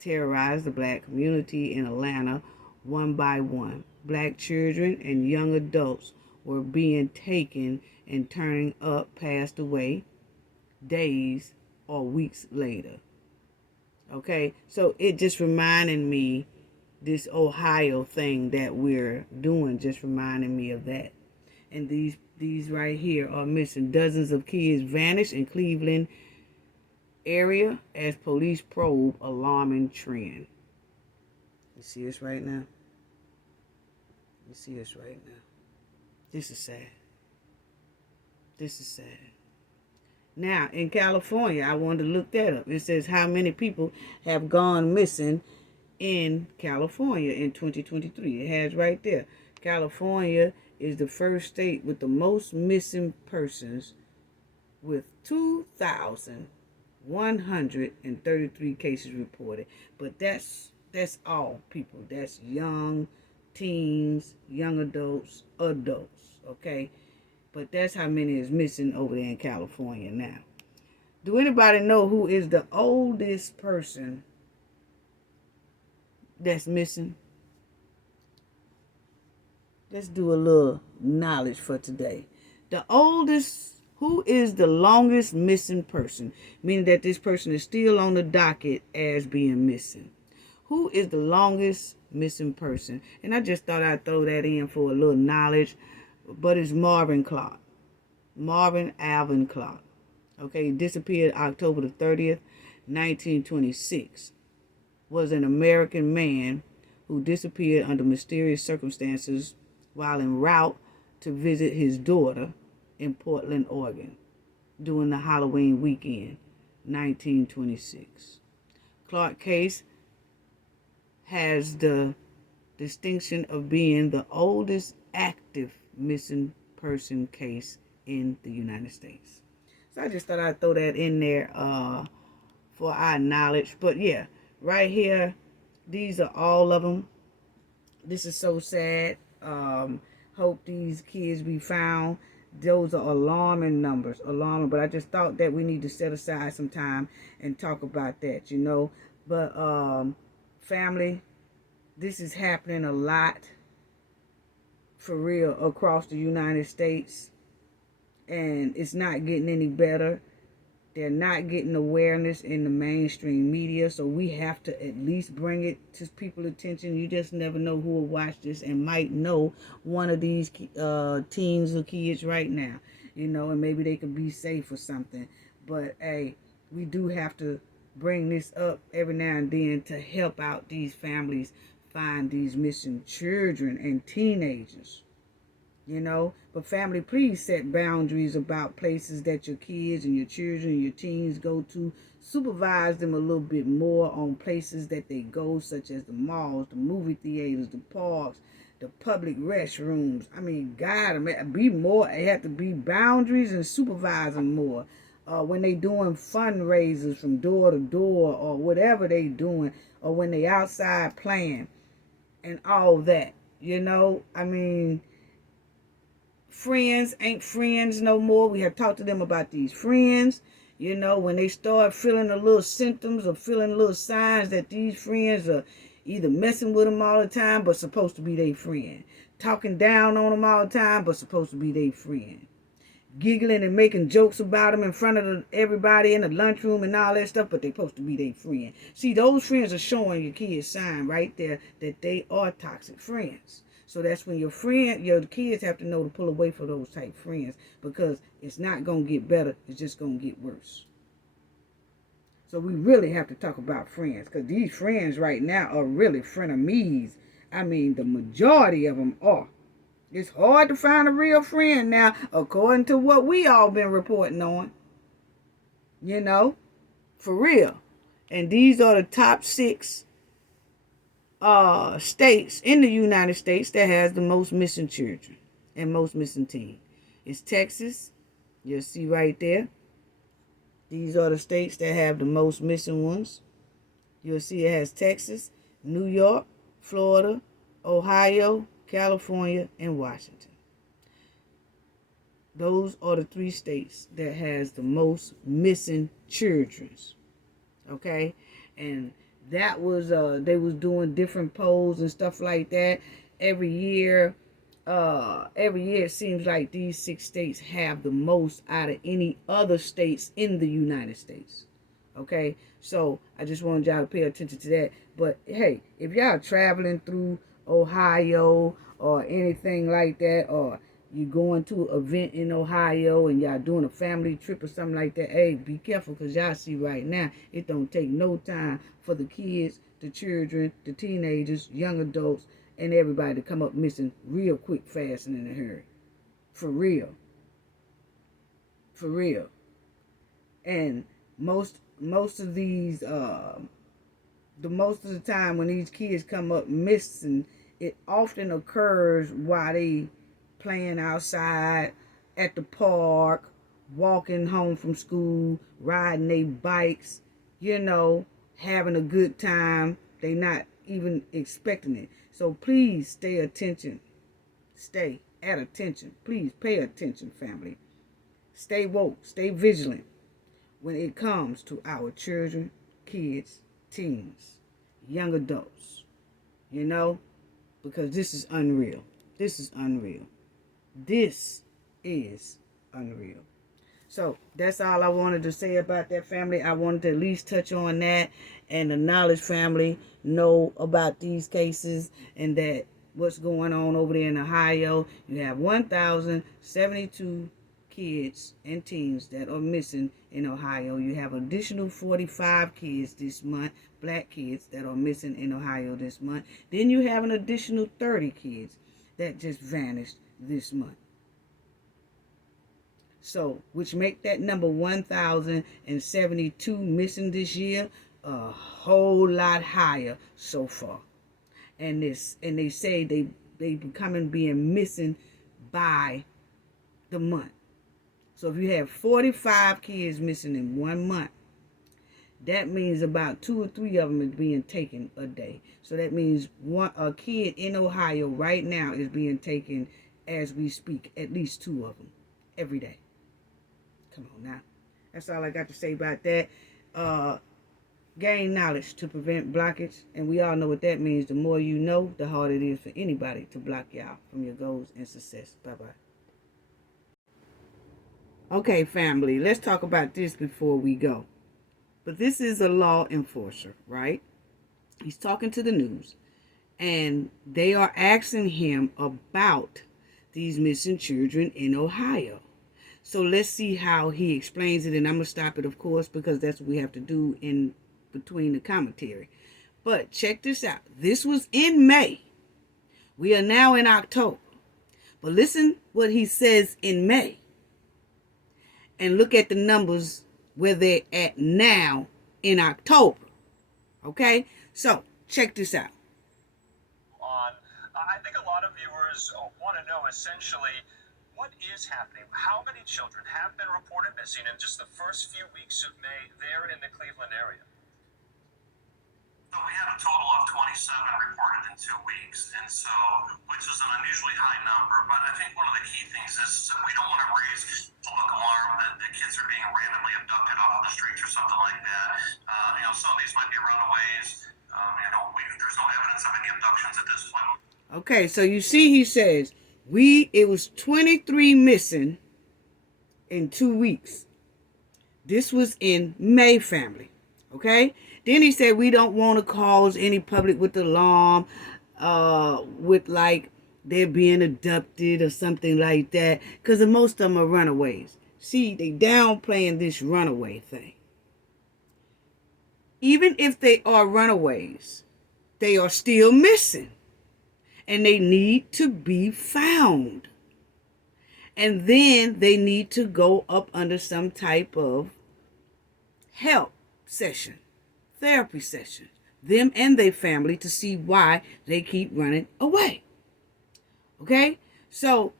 terrorized the black community in Atlanta one by one. Black children and young adults were being taken and turning up, passed away days or weeks later. Okay, so it just reminded me, this Ohio thing that we're doing just reminded me of that. And these right here are missing. Dozens of kids vanished in Cleveland area as police probe alarming trend. You see us right now? This is sad. Now, in California, I wanted to look that up. It says how many people have gone missing in California in 2023. It has right there. California is the first state with the most missing persons, with 2,133 cases reported. But that's all people. That's young teens, young adults, okay? But that's how many is missing over there in California now. Do anybody know who is the oldest person that's missing? Let's do a little knowledge for today. Who is the longest missing person? Meaning that this person is still on the docket as being missing. Who is the longest missing person? And I just thought I'd throw that in for a little knowledge. But it's Marvin Clark. Marvin Alvin Clark. Okay, he disappeared October the 30th, 1926. Was an American man who disappeared under mysterious circumstances while en route to visit his daughter in Portland, Oregon, during the Halloween weekend, 1926. Clark case has the distinction of being the oldest active missing person case in the United States. So I just thought I'd throw that in there for our knowledge. But yeah, right here, these are all of them. This is so sad. Hope these kids be found. Those are alarming numbers, alarming. But I just thought that we need to set aside some time and talk about that, you know. But family, this is happening a lot, for real, across the United States, and it's not getting any better. They're not getting awareness in the mainstream media, so we have to at least bring it to people's attention. You just never know who will watch this and might know one of these teens or kids right now, you know, and maybe they could be safe or something. But hey, we do have to bring this up every now and then to help out these families find these missing children and teenagers. You know, but family, please set boundaries about places that your kids and your children and your teens go to. Supervise them a little bit more on places that they go, such as the malls, the movie theaters, the parks, the public restrooms. I mean, guide them. Be more. It have to be boundaries, and supervise them more. When they doing fundraisers from door to door or whatever they doing, or when they outside playing and all that. You know, I mean, friends ain't friends no more. We have talked to them about these friends. You know, when they start feeling the little symptoms or feeling little signs that these friends are either messing with them all the time but supposed to be their friend, talking down on them all the time but supposed to be their friend, giggling and making jokes about them in front of everybody in the lunchroom and all that stuff, but they supposed to be their friend. See, those friends are showing your kids sign right there that they are toxic friends. So that's when your kids have to know to pull away from those type friends, because it's not going to get better. It's just going to get worse. So we really have to talk about friends, because these friends right now are really frenemies. I mean, the majority of them are. It's hard to find a real friend now, according to what we all been reporting on. You know, for real. And these are the top 6 states in the United States that has the most missing children and most missing teens. It's Texas. You'll see right there. These are the states that have the most missing ones. You'll see it has Texas, New York, Florida, Ohio, California, and Washington. Those are the 3 states that has the most missing children. Okay? And that was they was doing different polls and stuff like that every year. Every year it seems like these 6 states have the most out of any other states in the United States. Okay, so I just wanted y'all to pay attention to that. But hey, if y'all traveling through Ohio or anything like that, or you going to an event in Ohio and y'all doing a family trip or something like that, hey, be careful, because y'all see right now, it don't take no time for the kids, the children, the teenagers, young adults, and everybody to come up missing real quick, fast, and in a hurry. For real. For real. And most of these, most of the time when these kids come up missing, it often occurs while they playing outside, at the park, walking home from school, riding their bikes, you know, having a good time. They not even expecting it. So please stay attention. Stay at attention. Please pay attention, family. Stay woke. Stay vigilant when it comes to our children, kids, teens, young adults. You know, because this is unreal. This is unreal. This is unreal. So that's all I wanted to say about that, family. I wanted to at least touch on that, and the knowledge family know about these cases and that what's going on over there in Ohio. You have 1,072 kids and teens that are missing in Ohio. You have additional 45 kids this month, black kids that are missing in Ohio this month. Then you have an additional 30 kids that just vanished this month. So, which make that number 1,072 missing this year a whole lot higher so far. And they say they being missing by the month. So if you have 45 kids missing in 1 month, that means about 2 or 3 of them is being taken a day. So that means a kid in Ohio right now is being taken as we speak, at least 2 of them every day. Come on now. That's all I got to say about that. Gain knowledge to prevent blockage. And we all know what that means. The more you know, the harder it is for anybody to block y'all from your goals and success. Bye-bye. Okay, family. Let's talk about this before we go. But this is a law enforcer, right? He's talking to the news. And they are asking him about these missing children in Ohio. So let's see how he explains it. And I'm going to stop it, of course, because that's what we have to do in between the commentary. But check this out. This was in May. We are now in October. But listen what he says in May. And look at the numbers where they're at now in October. Okay? So, check this out. I think a lot of viewers want to know essentially what is happening. How many children have been reported missing in just the first few weeks of May there in the Cleveland area? So we had a total of 27 reported in 2 weeks, and so, which is an unusually high number, but I think one of the key things is that we don't want to raise public alarm that kids are being randomly abducted off of the streets or something like that. Some of these might be runaways. There's no evidence of any abductions at this point. Okay, so you see he says, it was 23 missing in 2 weeks. This was in May, family. Okay? Then he said we don't want to cause any public with alarm, with like they're being abducted or something like that, because most of them are runaways. See, they downplaying this runaway thing. Even if they are runaways, they are still missing, and they need to be found. And then they need to go up under some type of help session. Therapy session, them and their family, to see why they keep running away. Okay, so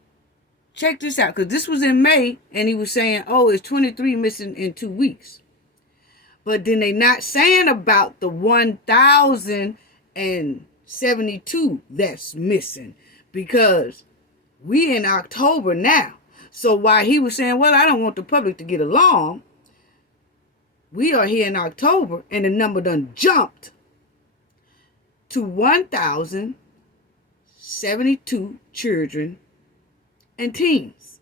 check this out, because this was in May, and he was saying, it's 23 missing in 2 weeks. But then they not saying about the 1,072 that's missing, because we in October now. So while he was saying, I don't want the public to get alarmed, we are here in October, and the number done jumped to 1,072 children and teens.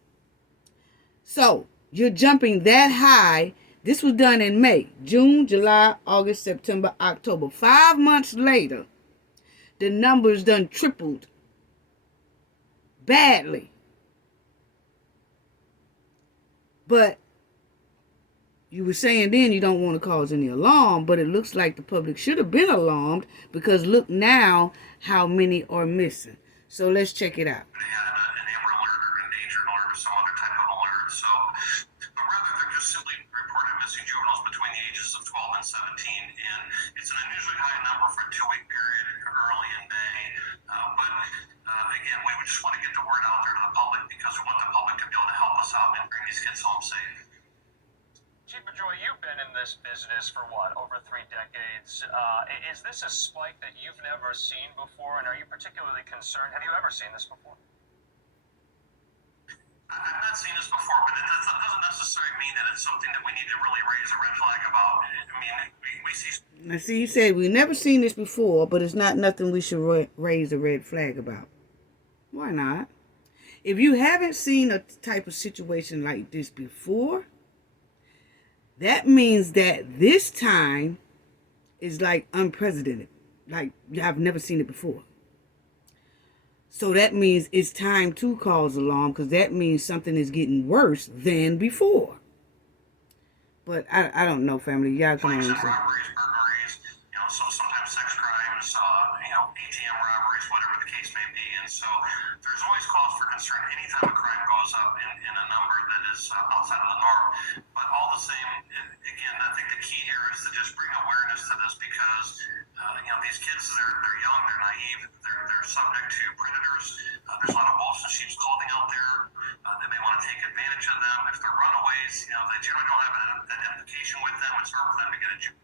So you're jumping that high. This was done in May, June, July, August, September, October. 5 months later, the numbers done tripled badly. But you were saying then you don't want to cause any alarm, but it looks like the public should have been alarmed, because look now how many are missing. So let's check it out. They had an Amber Alert or endangered alert or some other type of alert. So, but rather they're just simply reported missing juveniles between the ages of 12 and 17, and it's an unusually high number for a 2-week period early in May. Again, we just want to get the word out there to the public, because we want the public to be able to help us out and bring these kids home safe. Chief Joy, you've been in this business for over 3 decades. Is this a spike that you've never seen before, and are you particularly concerned? Have you ever seen this before? I've not seen this before, but that doesn't necessarily mean that it's something that we need to really raise a red flag about. I mean, we see... Now, see, you said we've never seen this before, but it's not nothing we should raise a red flag about. Why not? If you haven't seen a type of situation like this before, That means that this time is like unprecedented. Like, I've never seen it before. So that means it's time to cause alarm, because that means something is getting worse than before. But I don't know, family. Y'all come on. Robberies, burglaries, sometimes sex crimes, ATM robberies, whatever the case may be. And so there's always cause for concern anytime a crime goes up in a number that is outside of the norm. But all the same, again, I think the key here is to just bring awareness to this, because these kids, they're young, they're naive, they're subject to predators. There's a lot of wolves in sheep's clothing out there. They may want to take advantage of them. If they're runaways, they generally don't have an identification with them. It's hard for them to get a job.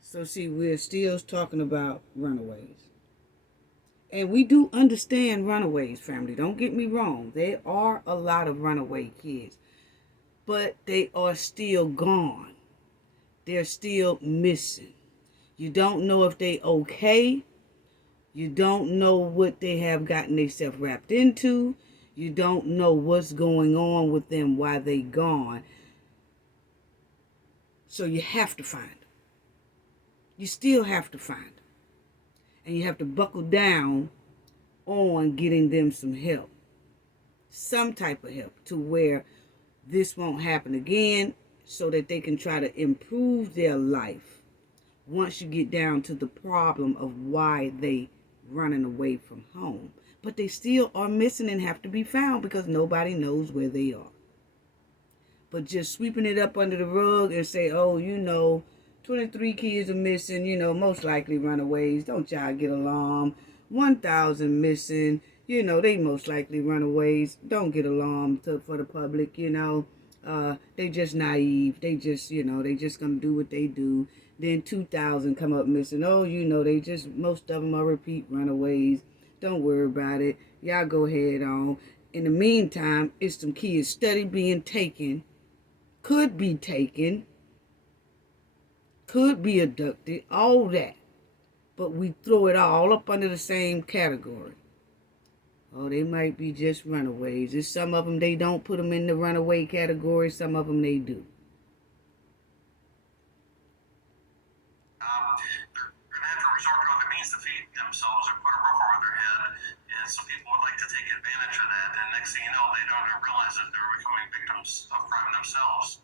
So see, we're still talking about runaways. And we do understand runaways, family. Don't get me wrong. There are a lot of runaway kids. But they are still gone. They're still missing. You don't know if they okay. You don't know what they have gotten themselves wrapped into. You don't know what's going on with them while they gone. So you have to find them. You still have to find them. And you have to buckle down on getting them some help. Some type of help to where this won't happen again, so that they can try to improve their life once you get down to the problem of why they running away from home. But they still are missing and have to be found, because nobody knows where they are. But just sweeping it up under the rug and say, 23 kids are missing, most likely runaways. Don't y'all get alarmed. 1,000 missing, they most likely runaways. Don't get alarmed for the public, they just naive. They just, they just gonna do what they do. Then 2,000 come up missing. They just, most of them are repeat runaways. Don't worry about it. Y'all go ahead on. In the meantime, it's some kids study being taken, could be taken, could be abducted, all that. But we throw it all up under the same category. Oh, they might be just runaways. There's some of them, they don't put them in the runaway category. Some of them, they do. They're going to have to resort to other means to feed themselves or put a roof over their head. And some people would like to take advantage of that. And next thing you know, they don't even realize that they're becoming victims of crime themselves.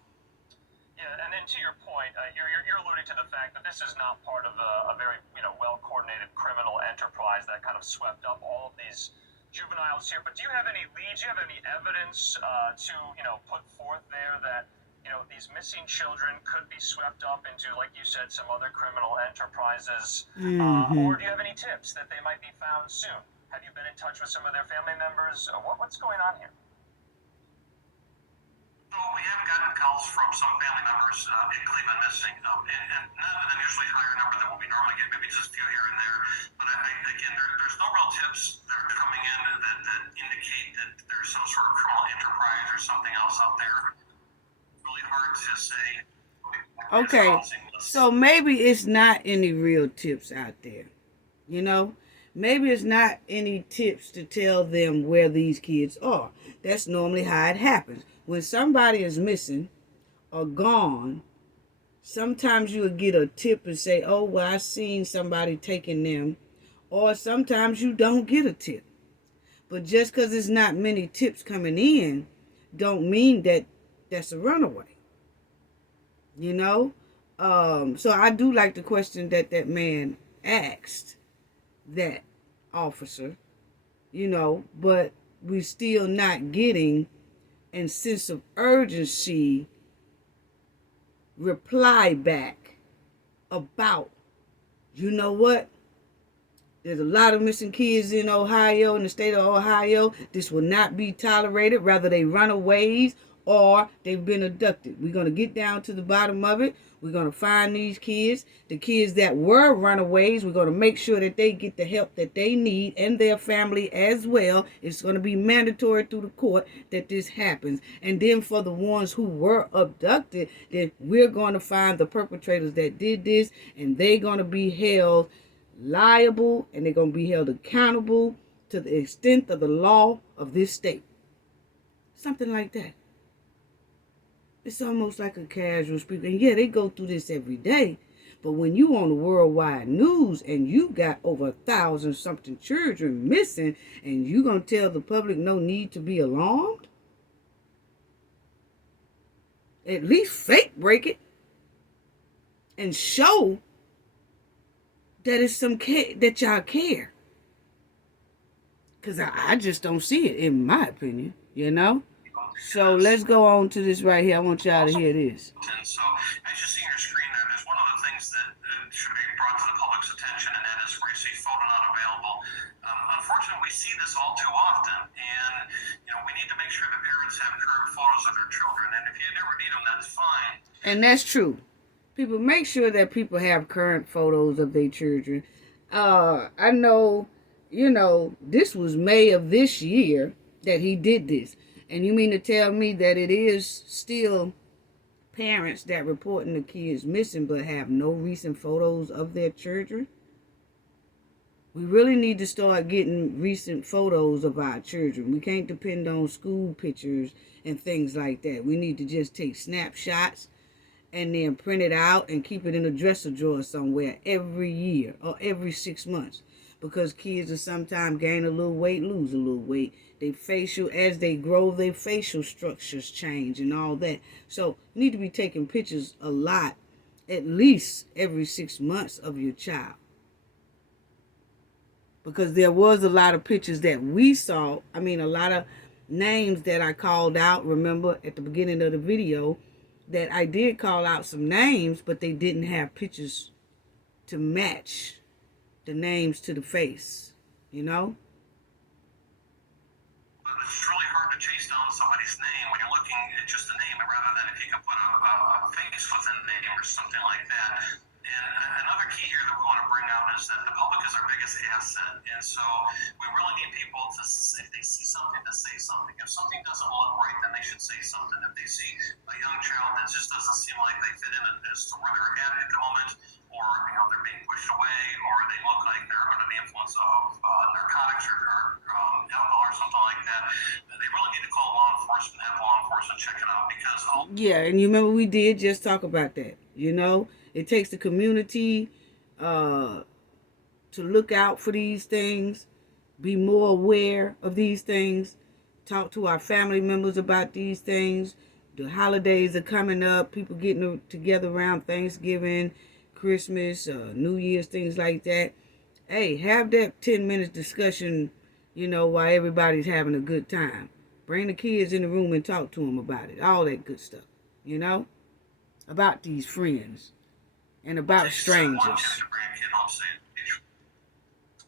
Yeah, and then to your point, you're alluding to the fact that this is not part of a very well-coordinated criminal enterprise that kind of swept up all of these juveniles here. But do you have any leads? Do you have any evidence to put forth there that these missing children could be swept up into, like you said, some other criminal enterprises? Or do you have any tips that they might be found soon? Have you been in touch with some of their family members? What's going on here? So we have gotten calls from some family members in Cleveland missing, and not an unusually higher number than what we normally get, maybe just a few here and there. But again, there's no real tips that are coming in that indicate that there's some sort of criminal enterprise or something else out there. It's really hard to say. Okay, so maybe it's not any real tips out there, Maybe it's not any tips to tell them where these kids are. That's normally how it happens. When somebody is missing or gone, sometimes you will get a tip and say, I seen somebody taking them. Or sometimes you don't get a tip. But just because there's not many tips coming in, don't mean that that's a runaway. So I do like the question that man asked that officer, but we're still not getting a sense of urgency reply back about, what? There's a lot of missing kids in Ohio, in the state of Ohio. This will not be tolerated. Rather they runaways or they've been abducted. We're going to get down to the bottom of it. We're going to find these kids. The kids that were runaways, we're going to make sure that they get the help that they need and their family as well. It's going to be mandatory through the court that this happens. And then for the ones who were abducted, then we're going to find the perpetrators that did this, and they're going to be held liable, and they're going to be held accountable to the extent of the law of this state. Something like that. It's almost like a casual speaker. And yeah, they go through this every day. But when you on the worldwide news and you got over 1,000 something children missing, and you gonna tell the public no need to be alarmed? At least fake break it and show that it's some that y'all care. Cause I just don't see it, in my opinion. You know. So let's go on to this right here. I want y'all to hear this. And so, as you see on your screen there's one of the things that should be brought to the public's attention, and that is where you see photo not available. Unfortunately, we see this all too often, and we need to make sure that parents have current photos of their children. And if you never need them, that's fine. And that's true. People, make sure that people have current photos of their children. I know, this was May of this year that he did this. And you mean to tell me that it is still parents that reporting the kids missing but have no recent photos of their children? We really need to start getting recent photos of our children. We can't depend on school pictures and things like that. We need to just take snapshots and then print it out and keep it in a dresser drawer somewhere every year or every 6 months. Because kids will sometimes gain a little weight, lose a little weight. As they grow, their facial structures change and all that. So you need to be taking pictures a lot, at least every 6 months of your child. Because there was a lot of pictures that we saw. I mean, a lot of names that I called out, remember, at the beginning of the video, that I did call out some names, but they didn't have pictures to match the names to the face, It's really hard to chase down somebody's name when you're looking at just a name, rather than if you can put a face with a name or something like that. And another key here that we want to bring out is that the public is our biggest asset. And so we really need people to, if they see something, to say something. If something doesn't look right, then they should say something. If they see a young child that just doesn't seem like they fit in as to where they're at the moment, or they're being pushed away, or they look like they're under the influence of narcotics or alcohol or something like that, they really need to call law enforcement, have law enforcement check it out, because yeah, and you remember we did just talk about that. It takes the community to look out for these things, be more aware of these things, talk to our family members about these things. The holidays are coming up, people getting together around Thanksgiving, Christmas, New Year's, things like that. Hey, have that 10 minutes discussion, while everybody's having a good time. Bring the kids in the room and talk to them about it. All that good stuff, about these friends and about strangers.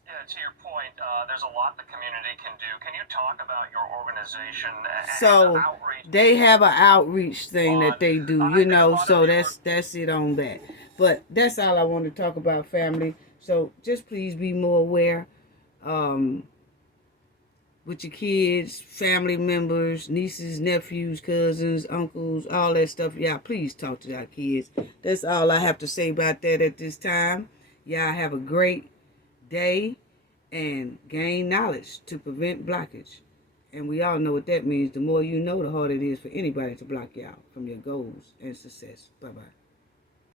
Yeah, to your point, there's a lot the community can do. Can you talk about your organization and So outreach? they have an outreach thing that they do, so that's it on that. But that's all I want to talk about, family. So just please be more aware with your kids, family members, nieces, nephews, cousins, uncles, all that stuff. Yeah, please talk to our kids. That's all I have to say about that at this time. Y'all have a great day and gain knowledge to prevent blockage. And we all know what that means. The more you know, the harder it is for anybody to block you out from your goals and success. Bye-bye.